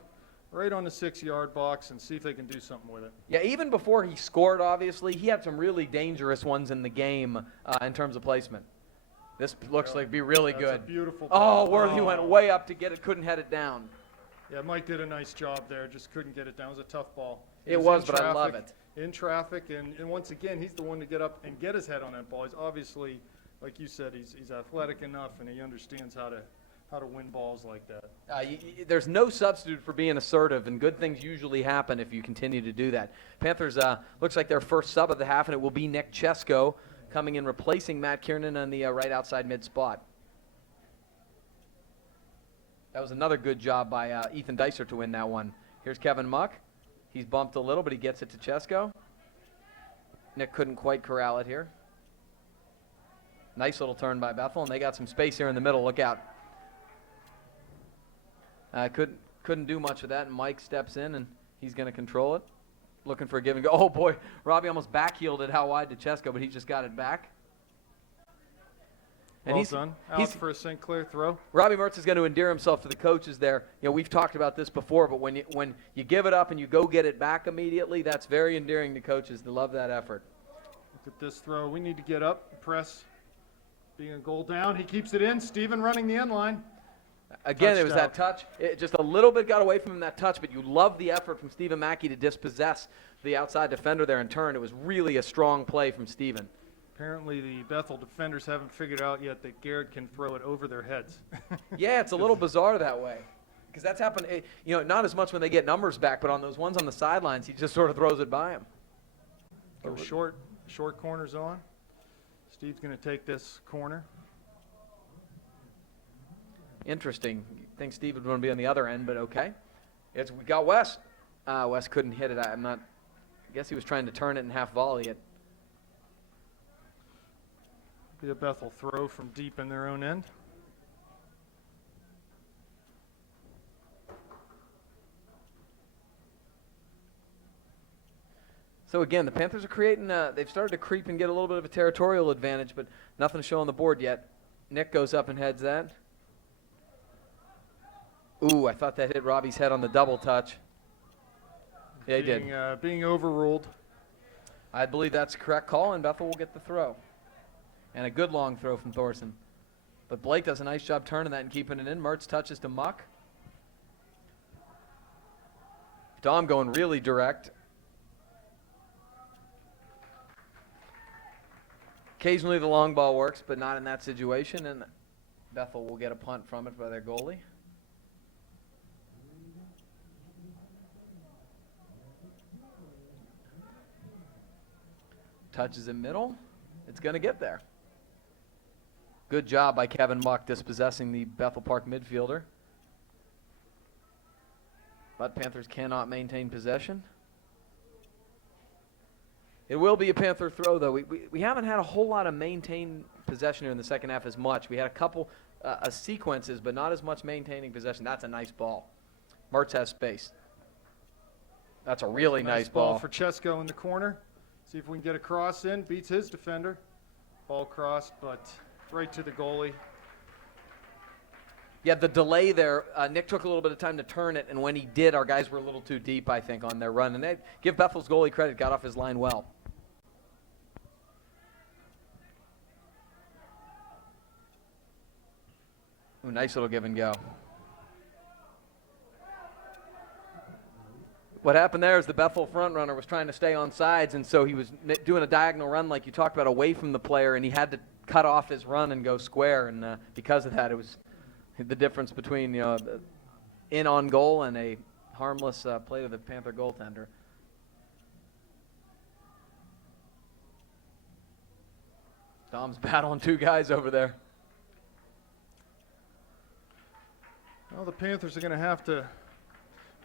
right on the 6-yard box and see if they can do something with it. Yeah, even before he scored, obviously, he had some really dangerous ones in the game in terms of placement. This looks like be really That's good. A beautiful ball. ball. Worthy went way up to get it, couldn't head it down. Yeah, Mike did a nice job there, just couldn't get it down. It was a tough ball. It was, but I love it. In traffic, and once again, he's the one to get up and get his head on that ball. He's obviously, like you said, he's athletic enough, and he understands how to win balls like that. There's no substitute for being assertive, and good things usually happen if you continue to do that. Panthers looks like their first sub of the half, and it will be Nick Chesko coming in, replacing Matt Kiernan on the right outside mid spot. That was another good job by Ethan Dicer to win that one. Here's Kevin Muck. He's bumped a little, but he gets it to Chesko. Nick couldn't quite corral it here. Nice little turn by Bethel, and they got some space here in the middle. Look out. Couldn't do much with that, and Mike steps in, and he's going to control it. Looking for a give and go. Oh, boy, Robbie almost backheeled it out wide to Chesko, but he just got it back. And Well done. Out for a St. Clair throw. Robbie Mertz is going to endear himself to the coaches there. We've talked about this before, but when you give it up and you go get it back immediately, that's very endearing to coaches. They love that effort. Look at this throw. We need to get up, press. Being a goal down, he keeps it in. Steven running the end line. Again, it was that touch. It just a little bit got away from him, that touch, but you love the effort from Stephen Mackey to dispossess the outside defender there in turn. It was really a strong play from Stephen. Apparently the Bethel defenders haven't figured out yet that Garrett can throw it over their heads. Yeah, it's a little bizarre that way. Because that's happened, not as much when they get numbers back, but on those ones on the sidelines, he just sort of throws it by him. Go short corners on. Steve's going to take this corner. Interesting. You think Steve would want to be on the other end, but okay. We got West. West couldn't hit it. I guess he was trying to turn it and half volley it. Be a Bethel throw from deep in their own end. So again, the Panthers are creating, they've started to creep and get a little bit of a territorial advantage, but nothing to show on the board yet. Nick goes up and heads that. Ooh, I thought that hit Robbie's head on the double touch. Yeah, he did. Being overruled. I believe that's a correct call, and Bethel will get the throw. And a good long throw from Thorson. But Blake does a nice job turning that and keeping it in. Mertz touches to Muck. Dom going really direct. Occasionally the long ball works, but not in that situation, and Bethel will get a punt from it by their goalie. Touches in middle. It's going to get there. Good job by Kevin Muck dispossessing the Bethel Park midfielder. But Panthers cannot maintain possession. It will be a Panther throw, though. We haven't had a whole lot of maintained possession here in the second half as much. We had a couple sequences, but not as much maintaining possession. That's a nice ball. Mertz has space. That's a really nice ball. For Chesko in the corner. See if we can get a cross in. Beats his defender. Ball crossed, but right to the goalie. Yeah, the delay there, Nick took a little bit of time to turn it, and when he did, our guys were a little too deep, I think, on their run. And they give Bethel's goalie credit, got off his line well. Ooh, nice little give and go. What happened there is the Bethel front runner was trying to stay on sides, and so he was doing a diagonal run like you talked about away from the player, and he had to cut off his run and go square, and because of that, it was the difference between in on goal and a harmless play to the Panther goaltender. Dom's battling two guys over there. Well, the Panthers are going to have to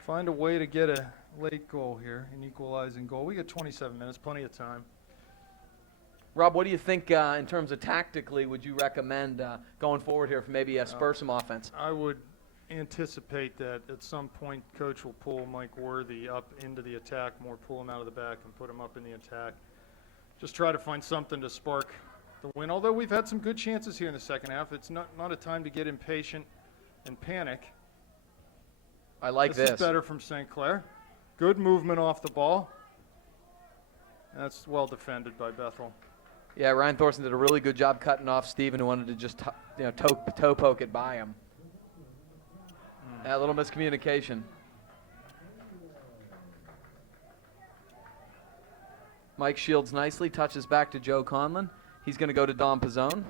find a way to get a late goal here, an equalizing goal. We got 27 minutes, plenty of time. Rob, what do you think in terms of tactically would you recommend going forward here for maybe spur some offense? I would anticipate that at some point Coach will pull Mike Worthy up into the attack more, pull him out of the back and put him up in the attack. Just try to find something to spark the win. Although we've had some good chances here in the second half, it's not a time to get impatient and panic. I like this. This is better from St. Clair. Good movement off the ball. That's well defended by Bethel. Yeah, Ryan Thorson did a really good job cutting off Steven, who wanted to just toe poke it by him. A little miscommunication. Mike shields nicely, touches back to Joe Conlon. He's going to go to Dom Pizzone.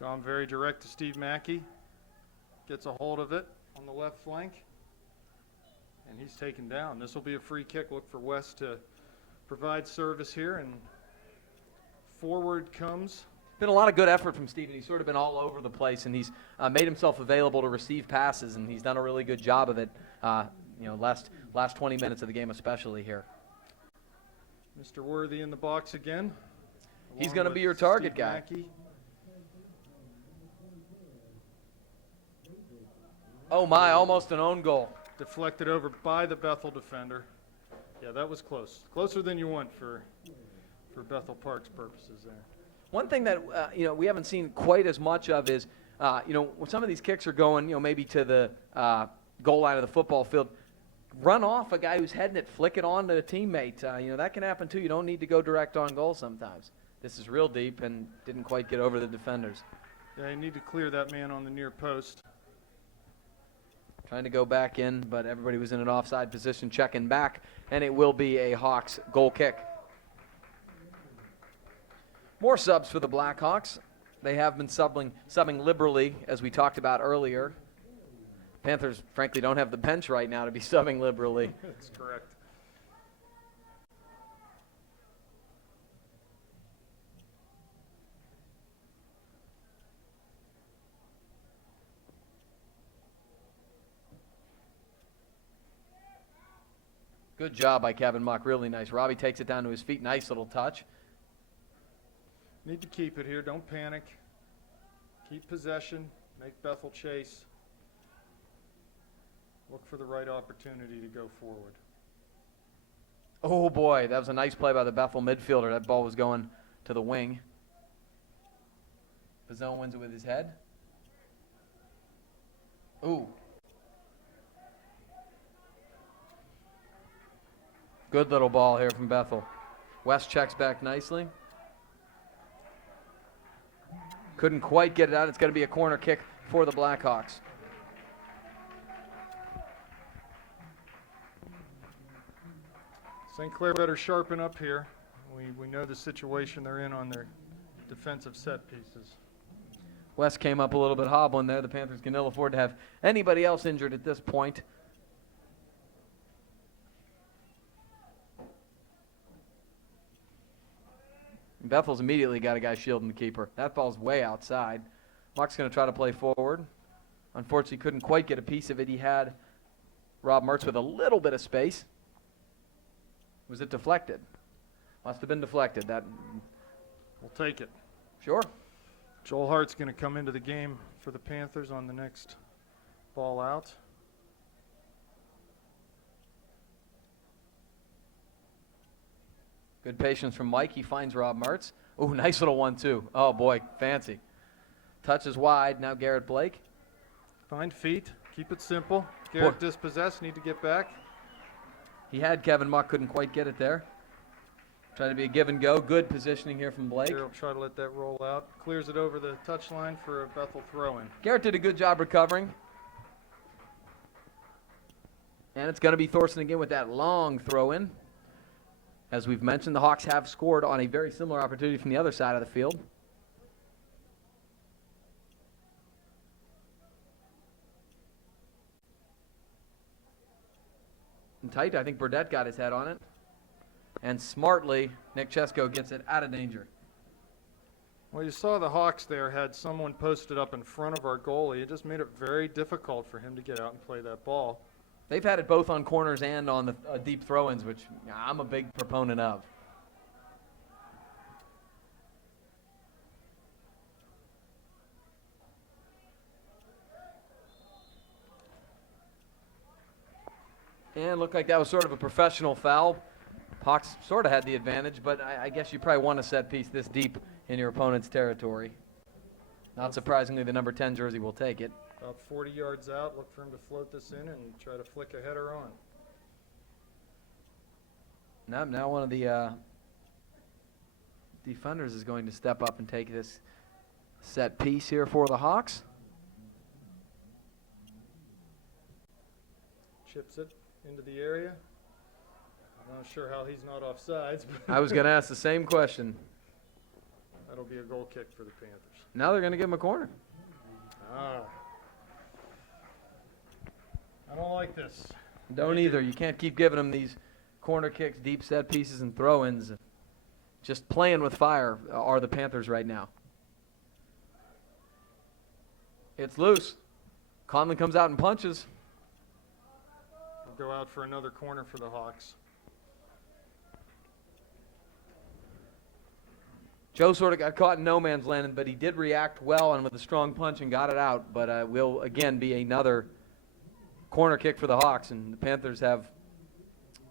Dom very direct to Steve Mackey. Gets a hold of it on the left flank. And he's taken down. This will be a free kick. Look for West to provide service here. And forward comes. Been a lot of good effort from Steven. He's sort of been all over the place, and he's made himself available to receive passes, and he's done a really good job of it, last 20 minutes of the game especially here. Mr. Worthy in the box again. He's going to be your target guy. Mackey. Oh, my, almost an own goal. Deflected over by the Bethel defender. Yeah, that was close. Closer than you want for Bethel Park's purposes there. One thing that we haven't seen quite as much of is, when some of these kicks are going, maybe to the goal line of the football field, run off a guy who's heading it, flick it on to a teammate. That can happen too. You don't need to go direct on goal sometimes. This is real deep and didn't quite get over the defenders. Yeah, you need to clear that man on the near post. Trying to go back in, but everybody was in an offside position, checking back, and it will be a Hawks goal kick. More subs for the Blackhawks. They have been subbing liberally, as we talked about earlier. Panthers, frankly, don't have the bench right now to be subbing liberally. That's correct. Good job by Kevin Muck. Really nice. Robbie takes it down to his feet. Nice little touch. Need to keep it here. Don't panic. Keep possession. Make Bethel chase. Look for the right opportunity to go forward. Oh, boy. That was a nice play by the Bethel midfielder. That ball was going to the wing. Pizzone wins it with his head. Ooh. Good little ball here from Bethel. West checks back nicely. Couldn't quite get it out. It's going to be a corner kick for the Blackhawks. St. Clair better sharpen up here. We know the situation they're in on their defensive set pieces. West came up a little bit hobbling there. The Panthers can ill afford to have anybody else injured at this point. Bethel's immediately got a guy shielding the keeper. That ball's way outside. Muck's going to try to play forward. Unfortunately, couldn't quite get a piece of it. He had Rob Mertz with a little bit of space. Was it deflected? Must have been deflected. That. We'll take it. Sure. Joel Hart's going to come into the game for the Panthers on the next ball out. Good patience from Mike. He finds Rob Mertz. Ooh, nice little one, too. Oh, boy, fancy. Touches wide. Now Garrett Blake. Find feet. Keep it simple. Garrett dispossessed. Need to get back. He had Kevin Muck. Couldn't quite get it there. Trying to be a give and go. Good positioning here from Blake. Garrett will try to let that roll out. Clears it over the touchline for a Bethel throw-in. Garrett did a good job recovering. And it's going to be Thorson again with that long throw-in. As we've mentioned, the Hawks have scored on a very similar opportunity from the other side of the field. And tight, I think Burdett got his head on it. And smartly, Nick Chesko gets it out of danger. Well, you saw the Hawks there had someone posted up in front of our goalie. It just made it very difficult for him to get out and play that ball. They've had it both on corners and on the deep throw-ins, which I'm a big proponent of. And looked like that was sort of a professional foul. Hawks sort of had the advantage, but I guess you probably want a set piece this deep in your opponent's territory. Not surprisingly, the number 10 jersey will take it. About 40 yards out, look for him to float this in and try to flick a header on. Now one of the defenders is going to step up and take this set piece here for the Hawks. Chips it into the area. I'm not sure how he's not offsides. I was going to ask the same question. That'll be a goal kick for the Panthers. Now they're going to give him a corner. I don't like this. Don't either. You can't keep giving them these corner kicks, deep set pieces, and throw-ins. Just playing with fire are the Panthers right now. It's loose. Conlon comes out and punches. We'll go out for another corner for the Hawks. Joe sort of got caught in no man's land, but he did react well and with a strong punch and got it out. But will again be another corner kick for the Hawks, and the Panthers have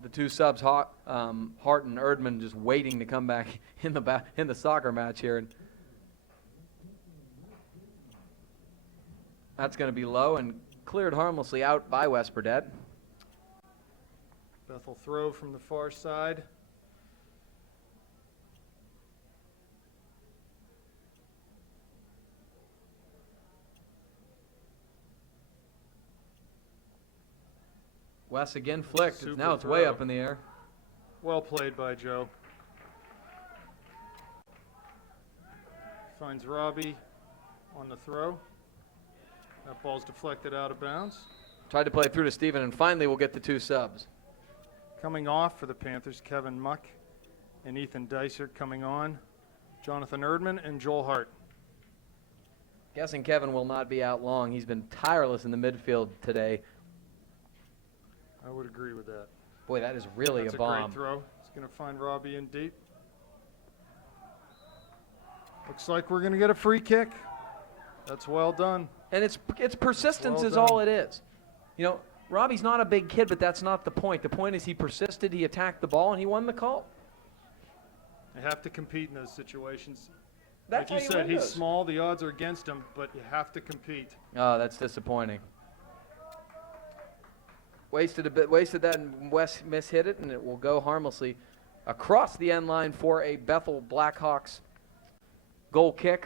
the two subs, Hart and Erdman, just waiting to come back in the soccer match here. And that's going to be low and cleared harmlessly out by West Burdett. Bethel throw from the far side. Wes again flicked. Super Now it's throw. way up in the air. Well played by Joe. Finds Robbie on the throw. That ball's deflected out of bounds. Tried to play through to Steven, and finally we'll get the two subs. Coming off for the Panthers, Kevin Muck and Ethan Dicer coming on. Jonathan Erdman and Joel Hart. Guessing Kevin will not be out long. He's been tireless in the midfield today. I would agree with that. Boy, that is really That's a bomb. Great throw. It's going to find Robbie in deep. Looks like we're going to get a free kick. That's well done. And it's persistence Well is done. all it is. You know, Robbie's not a big kid, but that's not the point. The point is he persisted, he attacked the ball, and he won the call. You have to compete in those situations. That's like you how said, win he's those. small. The odds are against him, but you have to compete. Oh, that's disappointing. Wasted that, and West mishit it, and it will go harmlessly across the end line for a Bethel Blackhawks goal kick.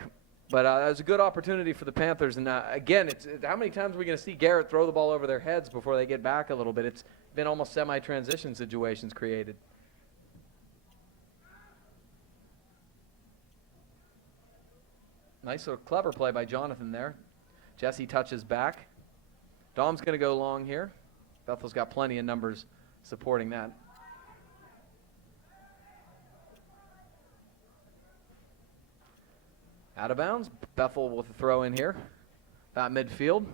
But that was a good opportunity for the Panthers. And again, how many times are we going to see Garrett throw the ball over their heads before they get back a little bit? It's been almost semi-transition situations created. Nice little clever play by Jonathan there. Jesse touches back. Dom's going to go long here. Bethel's got plenty of numbers supporting that. Out of bounds. Bethel with a throw in here. About midfield.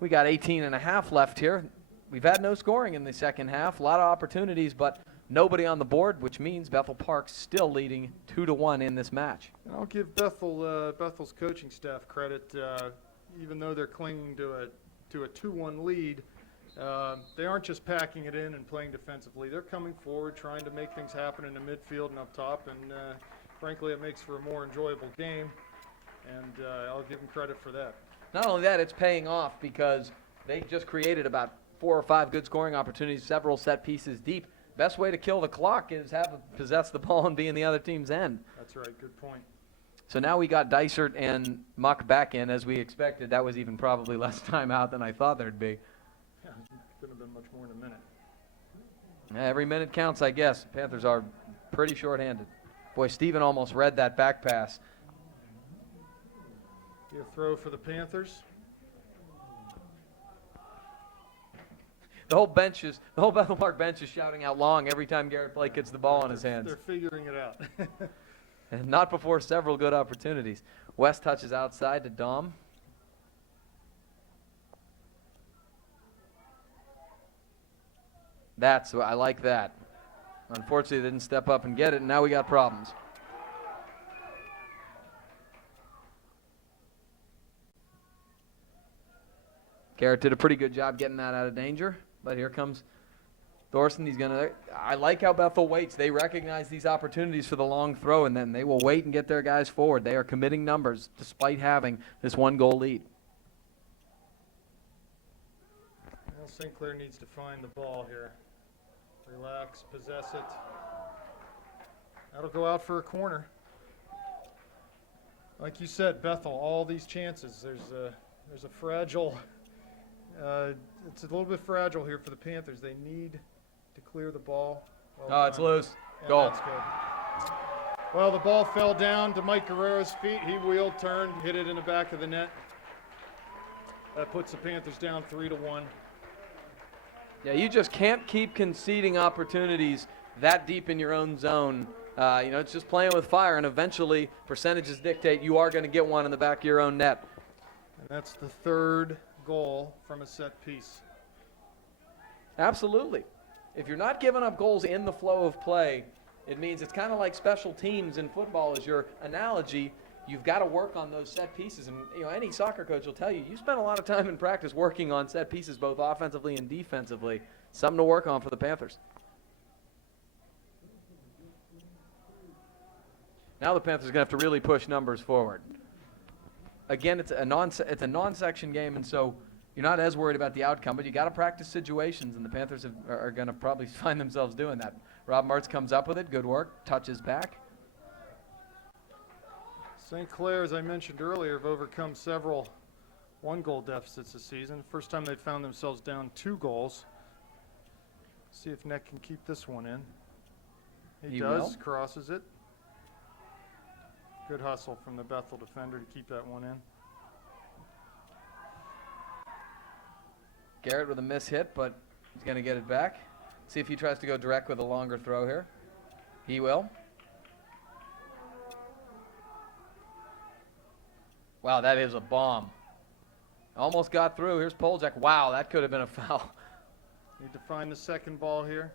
We got 18 and a half left here. We've had no scoring in the second half. A lot of opportunities, but nobody on the board, which means Bethel Park still leading 2-1 in this match. And I'll give Bethel's coaching staff credit. Even though they're clinging to a 2-1 lead, they aren't just packing it in and playing defensively. They're coming forward, trying to make things happen in the midfield and up top, and frankly, it makes for a more enjoyable game, and I'll give them credit for that. Not only that, it's paying off because they just created about 4 or 5 good scoring opportunities, several set pieces deep. Best way to kill the clock is possess the ball and be in the other team's end. That's right. Good point. So now we got Dysert and Muck back in as we expected. That was even probably less time out than I thought there'd be. Yeah, couldn't have been much more in a minute. Every minute counts, I guess. Panthers are pretty short-handed. Boy, Steven almost read that back pass. Be a throw for the Panthers. The whole Bethel Park bench is shouting out long every time Garrett Blake gets the ball in his hands. They're figuring it out. And not before several good opportunities. West touches outside to Dom. I like that. Unfortunately, they didn't step up and get it, and now we got problems. Garrett did a pretty good job getting that out of danger, but here comes Thorson. I like how Bethel waits. They recognize these opportunities for the long throw, and then they will wait and get their guys forward. They are committing numbers despite having this 1-goal lead. Well, St. Clair needs to find the ball here. Relax, possess it. That'll go out for a corner. Like you said, Bethel, all these chances. There's a fragile. It's a little bit fragile here for the Panthers. They need to clear the ball. Well It's done. loose. And Goal. that's good. Well, the ball fell down to Mike Guerrero's feet. He wheeled, turned, hit it in the back of the net. That puts the Panthers down 3-1. Yeah, you just can't keep conceding opportunities that deep in your own zone. It's just playing with fire, and eventually percentages dictate you are going to get one in the back of your own net. And that's the third goal from a set piece. Absolutely. If you're not giving up goals in the flow of play, it means it's kind of like special teams in football is your analogy. You've got to work on those set pieces. And any soccer coach will tell you, you spend a lot of time in practice working on set pieces, both offensively and defensively. Something to work on for the Panthers. Now the Panthers are going to have to really push numbers forward. Again, it's a non-section game, and so you're not as worried about the outcome, but you got to practice situations, and the Panthers are going to probably find themselves doing that. Rob Mertz comes up with it. Good work. Touches back. St. Clair, as I mentioned earlier, have overcome several 1-goal deficits this season. First time they've found themselves down 2 goals. See if Neck can keep this one in. He does. Will. Crosses it. Good hustle from the Bethel defender to keep that one in. Garrett with a miss hit, but he's going to get it back. See if he tries to go direct with a longer throw here. He will. Wow, that is a bomb. Almost got through. Here's Poljak. Wow, that could have been a foul. Need to find the second ball here.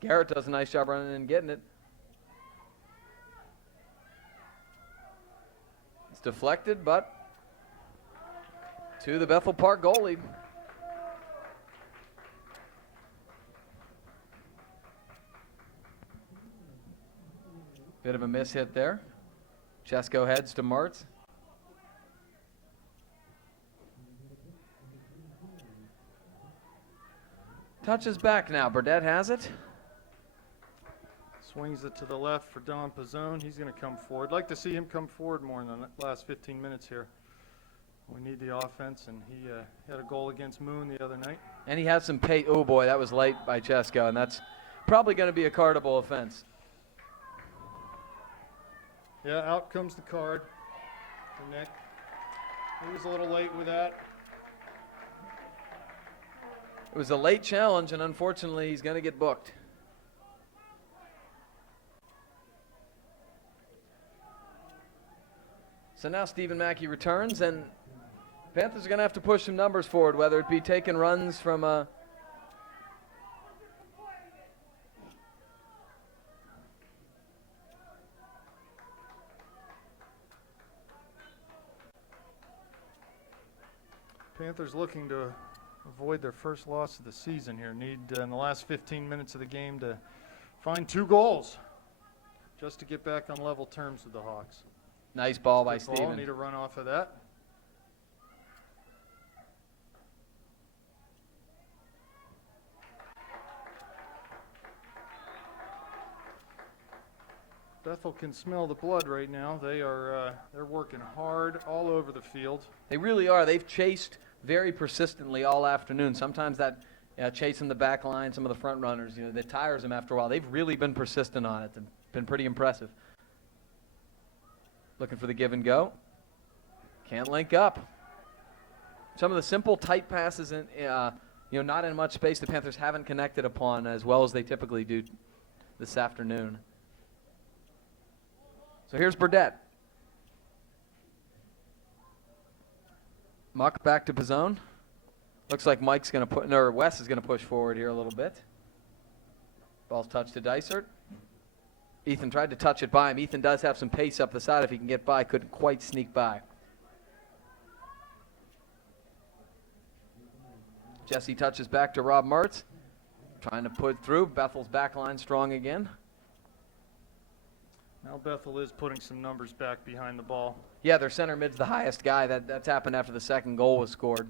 Garrett does a nice job running in and getting it. It's deflected, but to the Bethel Park goalie. Bit of a miss hit there. Chesko heads to Martz. Touches back now. Burdett has it. Swings it to the left for Don Pizzone. He's going to come forward. Like to see him come forward more in the last 15 minutes here. We need the offense, and he had a goal against Moon the other night. And he has some pay. Oh, boy, that was late by Chesko, and that's probably going to be a cardable offense. Yeah, out comes the card for Nick. He was a little late with that. It was a late challenge, and unfortunately, he's going to get booked. So now Stephen Mackey returns, and Panthers are going to have to push some numbers forward, whether it be taking runs from Panthers looking to avoid their first loss of the season here. Need in the last 15 minutes of the game to find 2 goals just to get back on level terms with the Hawks. Nice ball by Good ball. Stephen. Need a run off of that. Bethel can smell the blood right now. They're working hard all over the field. They really are. They've chased very persistently all afternoon. Sometimes that chasing the back line, some of the front runners, that tires them after a while. They've really been persistent on it. It's been pretty impressive. Looking for the give and go. Can't link up. Some of the simple tight passes, not in much space, the Panthers haven't connected upon as well as they typically do this afternoon. So here's Burdett. Muck back to Pizzone. Looks like Wes is going to push forward here a little bit. Ball's touched to Dysert. Ethan tried to touch it by him. Ethan does have some pace up the side if he can get by. Couldn't quite sneak by. Jesse touches back to Rob Mertz. Trying to put through. Bethel's back line strong again. Now Bethel is putting some numbers back behind the ball. Yeah, their center mid's the highest guy. That's happened after the second goal was scored.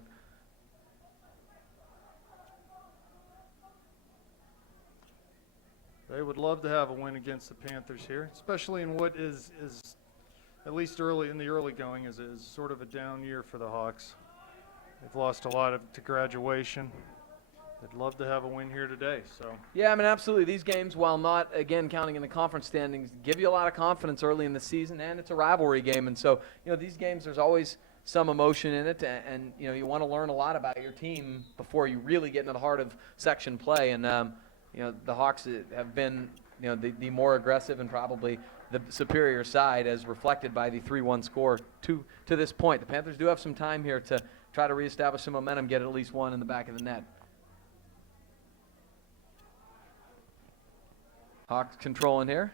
They would love to have a win against the Panthers here, especially in what is at least early in the early going is sort of a down year for the Hawks. They've lost a lot to graduation. They'd love to have a win here today. So yeah, I mean, absolutely. These games, while not, again, counting in the conference standings, give you a lot of confidence early in the season, and it's a rivalry game. And so, these games, there's always some emotion in it, and you want to learn a lot about your team before you really get into the heart of section play. And, the Hawks have been, the more aggressive and probably the superior side, as reflected by the 3-1 score to this point. The Panthers do have some time here to try to reestablish some momentum, get at least one in the back of the net. Hawks controlling here.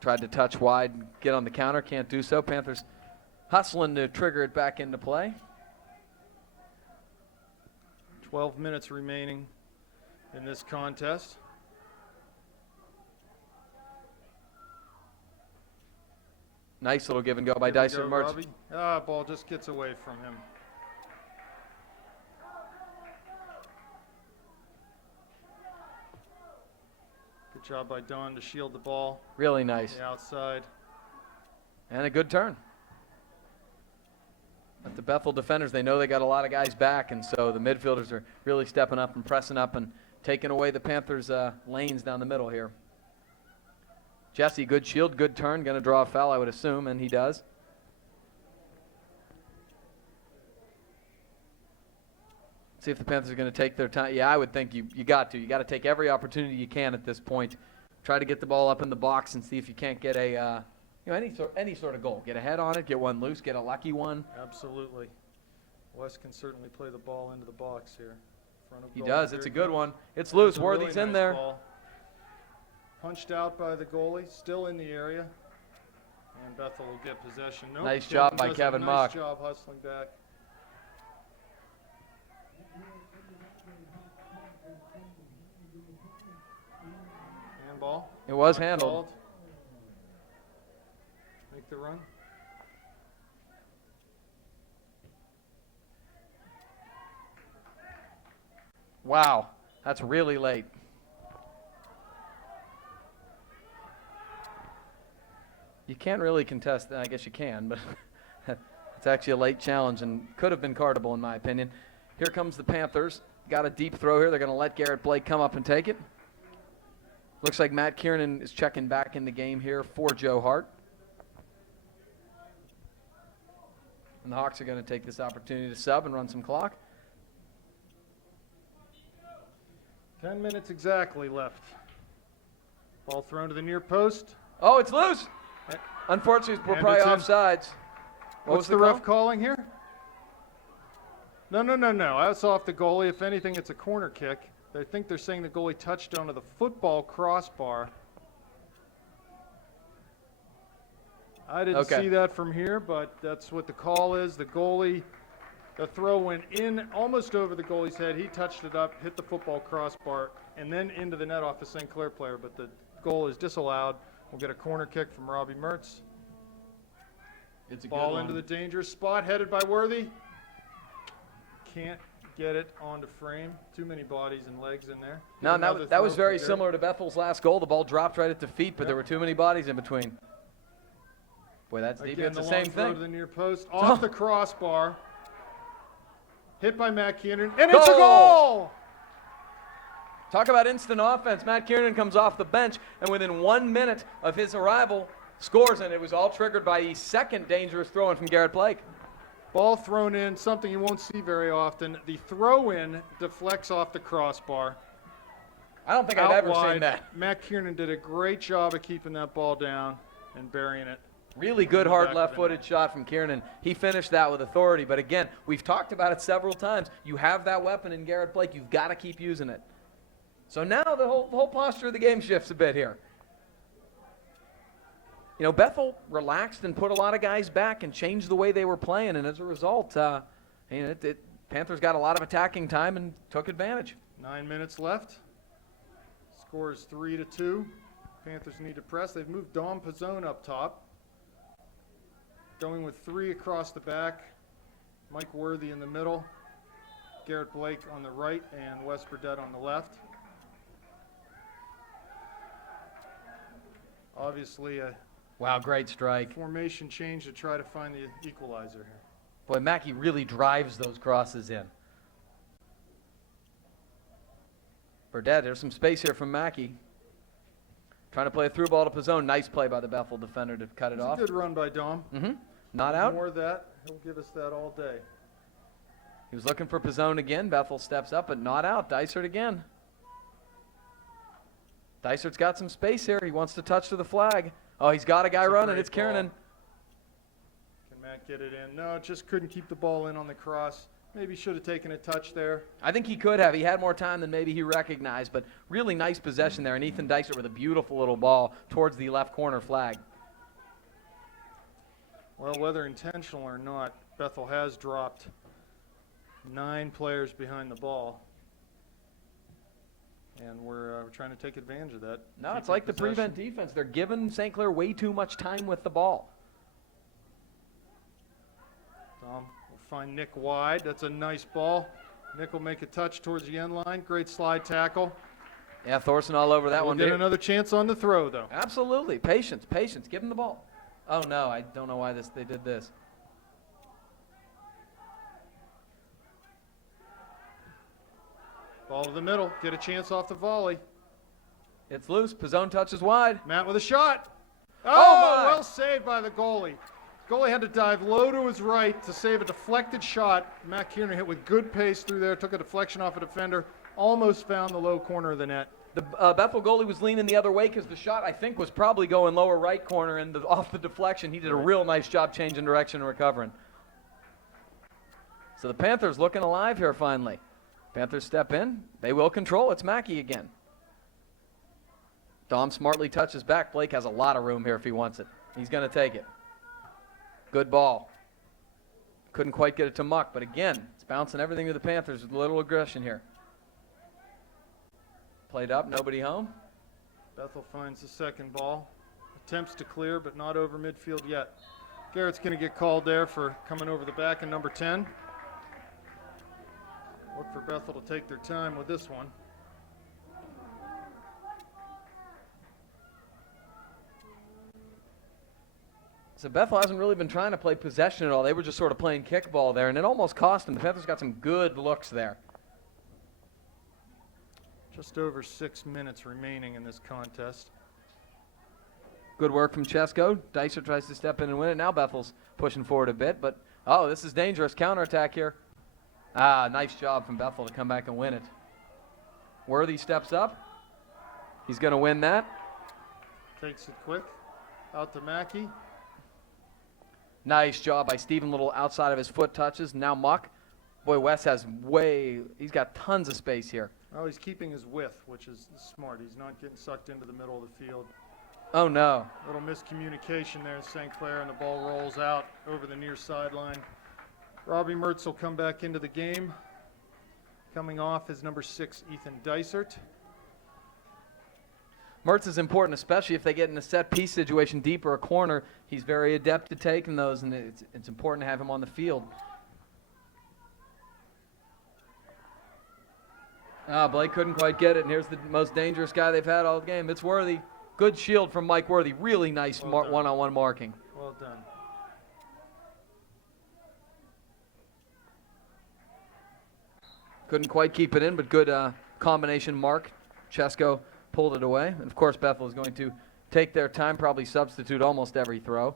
Tried to touch wide, get on the counter, can't do so. Panthers hustling to trigger it back into play. 12 minutes remaining in this contest. Nice little give and go by Dyson Mertz. Ball just gets away from him. Good job by Don to shield the ball. Really nice. The outside. And a good turn. But the Bethel defenders, they know they got a lot of guys back, and so the midfielders are really stepping up and pressing up and taking away the Panthers' lanes down the middle here. Jesse, good shield, good turn, going to draw a foul, I would assume, and he does. See if the Panthers are going to take their time. Yeah, I would think you got to. You got to take every opportunity you can at this point. Try to get the ball up in the box and see if you can't get a any sort of goal. Get a head on it, get one loose, get a lucky one. Absolutely. Wes can certainly play the ball into the box here. Front of He goal. does. Here It's a he good comes. one. It's There's loose. a Worthy's really in nice there. ball. Punched out by the goalie, still in the area. And Bethel will get possession. Nope, Nice job by does Kevin a Mock. Nice job hustling back. Handball. It was Not handled. called. Make the run. Wow, that's really late. You can't really contest that. I guess you can, but it's actually a late challenge and could have been cardable in my opinion. Here comes the Panthers. Got a deep throw here. They're going to let Garrett Blake come up and take it. Looks like Matt Kiernan is checking back in the game here for Joe Hart. And the Hawks are going to take this opportunity to sub and run some clock. 10 minutes exactly left. Ball thrown to the near post. Oh, it's loose. Unfortunately, we're probably Anderson. offsides. What's the ref calling here? No. That's off the goalie. If anything, it's a corner kick. I think they're saying the goalie touched onto the football crossbar. I didn't see that from here, but that's what the call is. The goalie, the throw went in almost over the goalie's head. He touched it up, hit the football crossbar, and then into the net off a St. Clair player, but the goal is disallowed. We'll get a corner kick from Robbie Mertz. It's a Ball into the dangerous spot, headed by Worthy. Can't get it onto frame. Too many bodies and legs in there. No, that was very there. similar to Bethel's last goal. The ball dropped right at the feet, but there were too many bodies in between. Boy, that's deep. Again, It's the long same throw thing. to the near post, off the crossbar. Hit by Matt Kiernan, and it's a goal! Talk about instant offense. Matt Kiernan comes off the bench, and within 1 minute of his arrival, scores, and it was all triggered by the second dangerous throw-in from Garrett Blake. Ball thrown in, something you won't see very often. The throw-in deflects off the crossbar. I don't think I've ever seen that. Matt Kiernan did a great job of keeping that ball down and burying it. Really good, hard left-footed shot from Kiernan. He finished that with authority, but again, we've talked about it several times. You have that weapon in Garrett Blake. You've got to keep using it. So now the whole posture of the game shifts a bit here. You know, Bethel relaxed and put a lot of guys back and changed the way they were playing, and as a result, Panthers got a lot of attacking time and took advantage. 9 minutes left. Score is 3-2. Panthers need to press. They've moved Dom Pizzone up top. Going with 3 across the back. Mike Worthy in the middle. Garrett Blake on the right and Wes Burdett on the left. Obviously a Wow, great strike. formation change to try to find the equalizer here. Boy, Mackey really drives those crosses in. Burdett, there's some space here from Mackey. Trying to play a through ball to Pizzone. Nice play by the Bethel defender to cut it off. A good run by Dom. Not out. More of that. He'll give us that all day. He was looking for Pizzone again. Bethel steps up, but not out. Dysert again. Dysert's got some space here. He wants to touch to the flag. Oh, he's got a guy running. It's Kiernan. Can Matt get it in? No, just couldn't keep the ball in on the cross. Maybe should have taken a touch there. I think he could have. He had more time than maybe he recognized, but really nice possession there. And Ethan Dysert with a beautiful little ball towards the left corner flag. Well, whether intentional or not, Bethel has dropped 9 players behind the ball. And we're trying to take advantage of that. No, it's like the prevent defense. They're giving St. Clair way too much time with the ball. Tom will find Nick wide. That's a nice ball. Nick will make a touch towards the end line. Great slide tackle. Yeah, Thorson all over that one. We'll get another chance on the throw, though. Absolutely. Patience. Give him the ball. Oh, no, I don't know why they did this. Ball to the middle. Get a chance off the volley. It's loose. Pizzone touches wide. Matt with a shot. Oh, well saved by the goalie. Goalie had to dive low to his right to save a deflected shot. Matt Kiernan hit with good pace through there, took a deflection off a defender, almost found the low corner of the net. The Bethel goalie was leaning the other way because the shot, I think, was probably going lower right corner, and off the deflection, he did a real nice job changing direction and recovering. So the Panthers looking alive here finally. Panthers step in. They will control. It's Mackey again. Dom smartly touches back. Blake has a lot of room here if he wants it. He's going to take it. Good ball. Couldn't quite get it to Muck, but again, it's bouncing everything to the Panthers with a little aggression here. Played up, nobody home. Bethel finds the second ball. Attempts to clear, but not over midfield yet. Garrett's going to get called there for coming over the back in number 10. Look for Bethel to take their time with this one. So Bethel hasn't really been trying to play possession at all. They were just sort of playing kickball there, and it almost cost them. The Panthers got some good looks there. Just over 6 minutes remaining in this contest. Good work from Chesko. Dicer tries to step in and win it. Now Bethel's pushing forward a bit, but oh, this is dangerous. Counterattack here. Nice job from Bethel to come back and win it. Worthy steps up. He's going to win that. Takes it quick. Out to Mackey. Nice job by Stephen Little outside of his foot touches. Now Muck. Boy, Wes he's got tons of space here. Oh, he's keeping his width, which is smart. He's not getting sucked into the middle of the field. Oh, no. Little miscommunication there in St. Clair, and the ball rolls out over the near sideline. Robbie Mertz will come back into the game. Coming off is number 6, Ethan Dysert. Mertz is important, especially if they get in a set-piece situation, deep or a corner. He's very adept at taking those, and it's important to have him on the field. Blake couldn't quite get it, and here's the most dangerous guy they've had all game. It's Worthy. Good shield from Mike Worthy. Really nice one-on-one marking. Well done. Couldn't quite keep it in, but good combination mark. Chesko pulled it away. And, of course, Bethel is going to take their time, probably substitute almost every throw.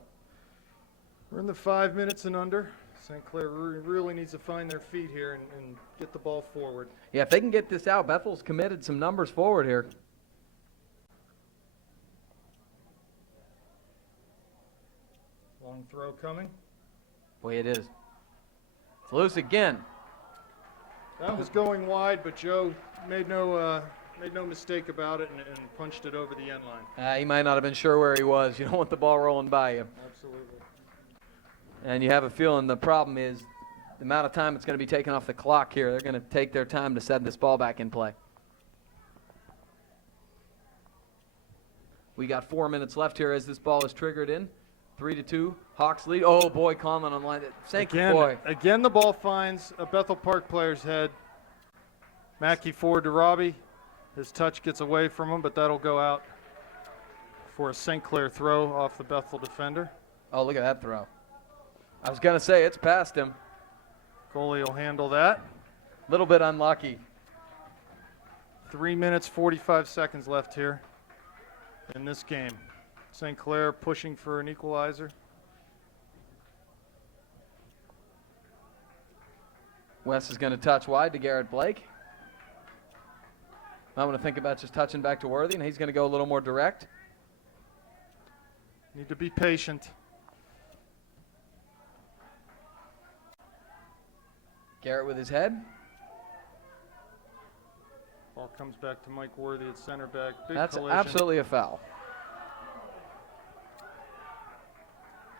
We're in the 5 minutes and under. St. Clair really needs to find their feet here and get the ball forward. Yeah, if they can get this out, Bethel's committed some numbers forward here. Long throw coming. Boy, it is. It's loose again. That was going wide, but Joe made no mistake about it and punched it over the end line. He might not have been sure where he was. You don't want the ball rolling by you. Absolutely. And you have a feeling the problem is the amount of time it's going to be taken off the clock here. They're going to take their time to set this ball back in play. We got 4 minutes left here as this ball is triggered in. 3-2, Hawks lead. Oh, boy, comment on line. Thank you, boy. Again, the ball finds a Bethel Park player's head. Mackey forward to Robbie. His touch gets away from him, but that'll go out for a St. Clair throw off the Bethel defender. Oh, look at that throw. I was going to say, it's past him. Goalie will handle that. A little bit unlucky. 3 minutes, 45 seconds left here in this game. St. Clair pushing for an equalizer. Wes is going to touch wide to Garrett Blake. I'm going to think about just touching back to Worthy, and he's going to go a little more direct. Need to be patient. Garrett with his head. Ball comes back to Mike Worthy at center back. Big That's collision. absolutely a foul.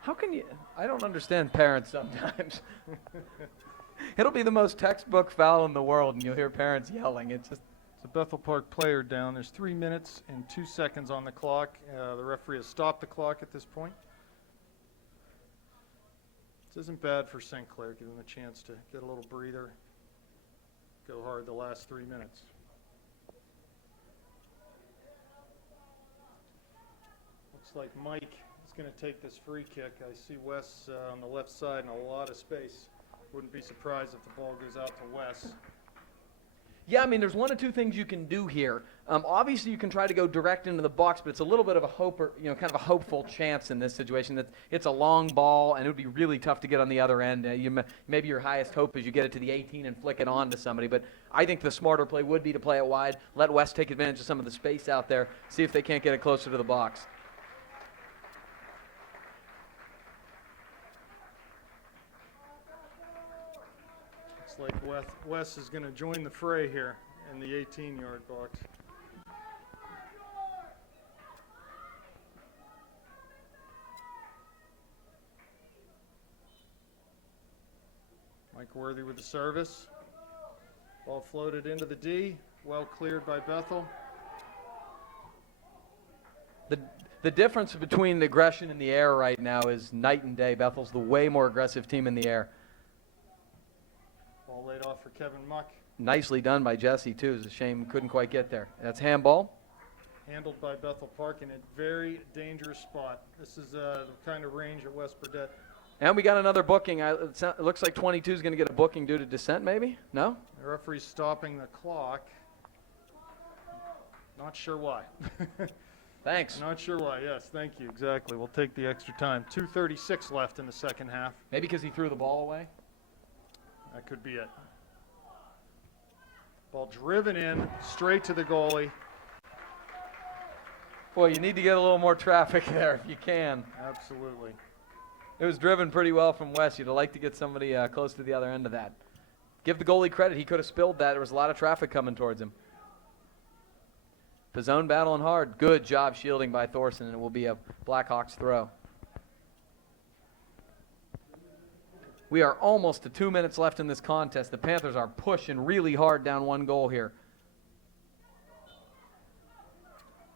How can you? I don't understand parents sometimes. It'll be the most textbook foul in the world, and you'll hear parents yelling. It's just. It's a Bethel Park player down. There's 3 minutes and 2 seconds on the clock. The referee has stopped the clock at this point. This isn't bad for St. Clair. Give them a chance to get a little breather. Go hard the last 3 minutes. Looks like Mike is going to take this free kick. I see Wes on the left side in a lot of space. Wouldn't be surprised if the ball goes out to Wes. Yeah, I mean, there's one or two things you can do here. Obviously, you can try to go direct into the box, but it's a little bit of a kind of a hopeful chance in this situation. That it's a long ball, and it would be really tough to get on the other end. Maybe your highest hope is you get it to the 18 and flick it on to somebody. But I think the smarter play would be to play it wide, let West take advantage of some of the space out there, see if they can't get it closer to the box. like Wes is going to join the fray here in the 18-yard box. Mike Worthy with the service. Ball floated into the D. Well cleared by Bethel. The difference between the aggression in the air right now is night and day. Bethel's the way more aggressive team in the air. Ball laid off for Kevin Muck. Nicely done by Jesse, too. It's a shame couldn't quite get there. That's handball. Handled by Bethel Park in a very dangerous spot. This is the kind of range at West Burdett. And we got another booking. It looks like 22 is going to get a booking due to dissent, maybe? No? The referee's stopping the clock. Not sure why. Thanks. Not sure why. Yes, thank you. Exactly. We'll take the extra time. 2:36 left in the second half. Maybe because he threw the ball away? That could be it. Ball driven in, straight to the goalie. Boy, you need to get a little more traffic there if you can. Absolutely. It was driven pretty well from West. You'd like to get somebody close to the other end of that. Give the goalie credit. He could have spilled that. There was a lot of traffic coming towards him. Pizzone battling hard. Good job shielding by Thorson, and it will be a Blackhawks throw. We are almost to 2 minutes left in this contest. The Panthers are pushing really hard down one goal here.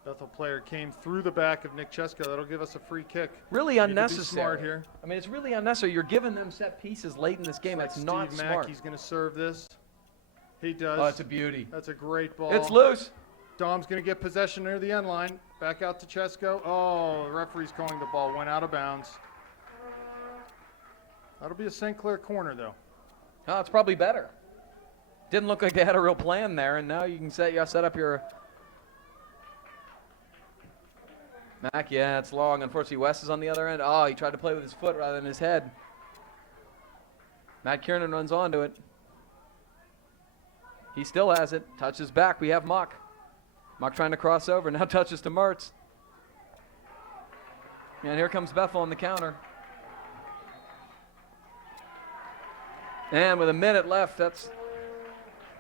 Bethel player came through the back of Nick Cheska. That'll give us a free kick. Really unnecessary. Need to be smart here. I mean, it's really unnecessary. You're giving them set pieces late in this game. That's not Steve smart. Mackey's going to serve this. He does. Oh, it's a beauty. That's a great ball. It's loose. Dom's going to get possession near the end line. Back out to Chesko. Oh, the referee's calling the ball. Went out of bounds. That'll be a St. Clair corner, though. Oh, it's probably better. Didn't look like they had a real plan there, and now you can set up your... Mack, yeah, it's long. Unfortunately, West is on the other end. Oh, he tried to play with his foot rather than his head. Matt Kiernan runs onto it. He still has it. Touches back. We have Muck. Muck trying to cross over. Now touches to Mertz. And here comes Bethel on the counter. And with a minute left, that's,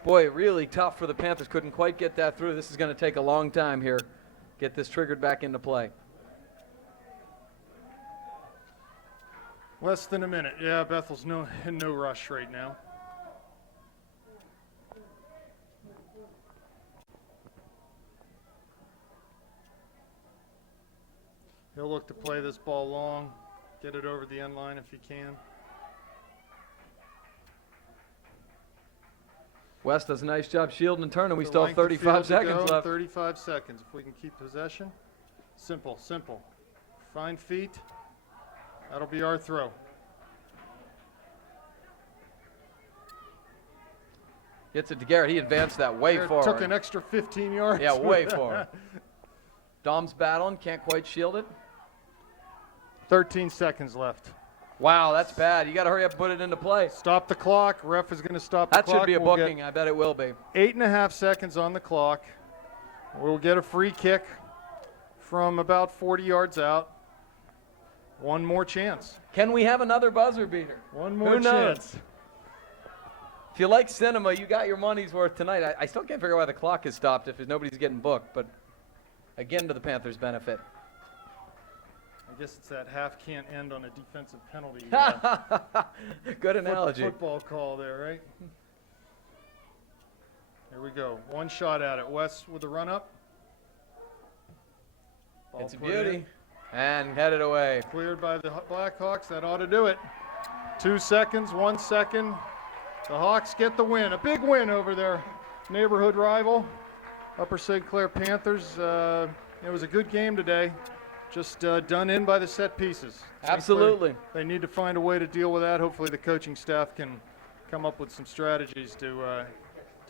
boy, really tough for the Panthers. Couldn't quite get that through. This is going to take a long time here. Get this triggered back into play. Less than a minute. Yeah, Bethel's in no rush right now. He'll look to play this ball long, get it over the end line if he can. West does a nice job shielding and turning. We The still have length of 35 field to seconds go, left. 35 seconds. If we can keep possession. Simple, simple. Fine feet. That'll be our throw. Gets it to Garrett. He advanced that way Garrett forward. took an extra 15 yards. Yeah, way with that. forward. Dom's battling. Can't quite shield it. 13 seconds left. Wow, that's bad. You got to hurry up and put it into play. Stop the clock. Ref is going to stop the That clock. should be a We'll booking. I bet it will be. get 8.5 seconds on the clock. We'll get a free kick from about 40 yards out. One more chance. Can we have another buzzer beater? One more Who knows? chance. If you like cinema, you got your money's worth tonight. I still can't figure out why the clock is stopped if nobody's getting booked, but again to the Panthers' benefit. I guess it's that half can't end on a defensive penalty. Good analogy. Football call there, right? Here we go. One shot at it. West with the run up. Ball It's a put beauty. in. And headed away. Cleared by the Blackhawks. That ought to do it. 2 seconds, 1 second. The Hawks get the win. A big win over their neighborhood rival, Upper St. Clair Panthers. It was a good game today. Just done in by the set pieces. St. Clair, Absolutely. they need to find a way to deal with that. Hopefully the coaching staff can come up with some strategies to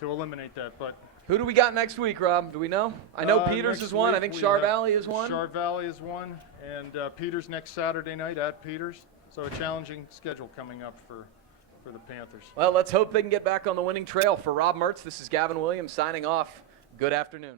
eliminate that. But Who do we got next week, Rob? Do we know? I know Peters next is one. I week think we Char have Valley is one. Char Valley is one. And Peters next Saturday night at Peters. So a challenging schedule coming up for the Panthers. Well, let's hope they can get back on the winning trail. For Rob Mertz, this is Gavin Williams signing off. Good afternoon.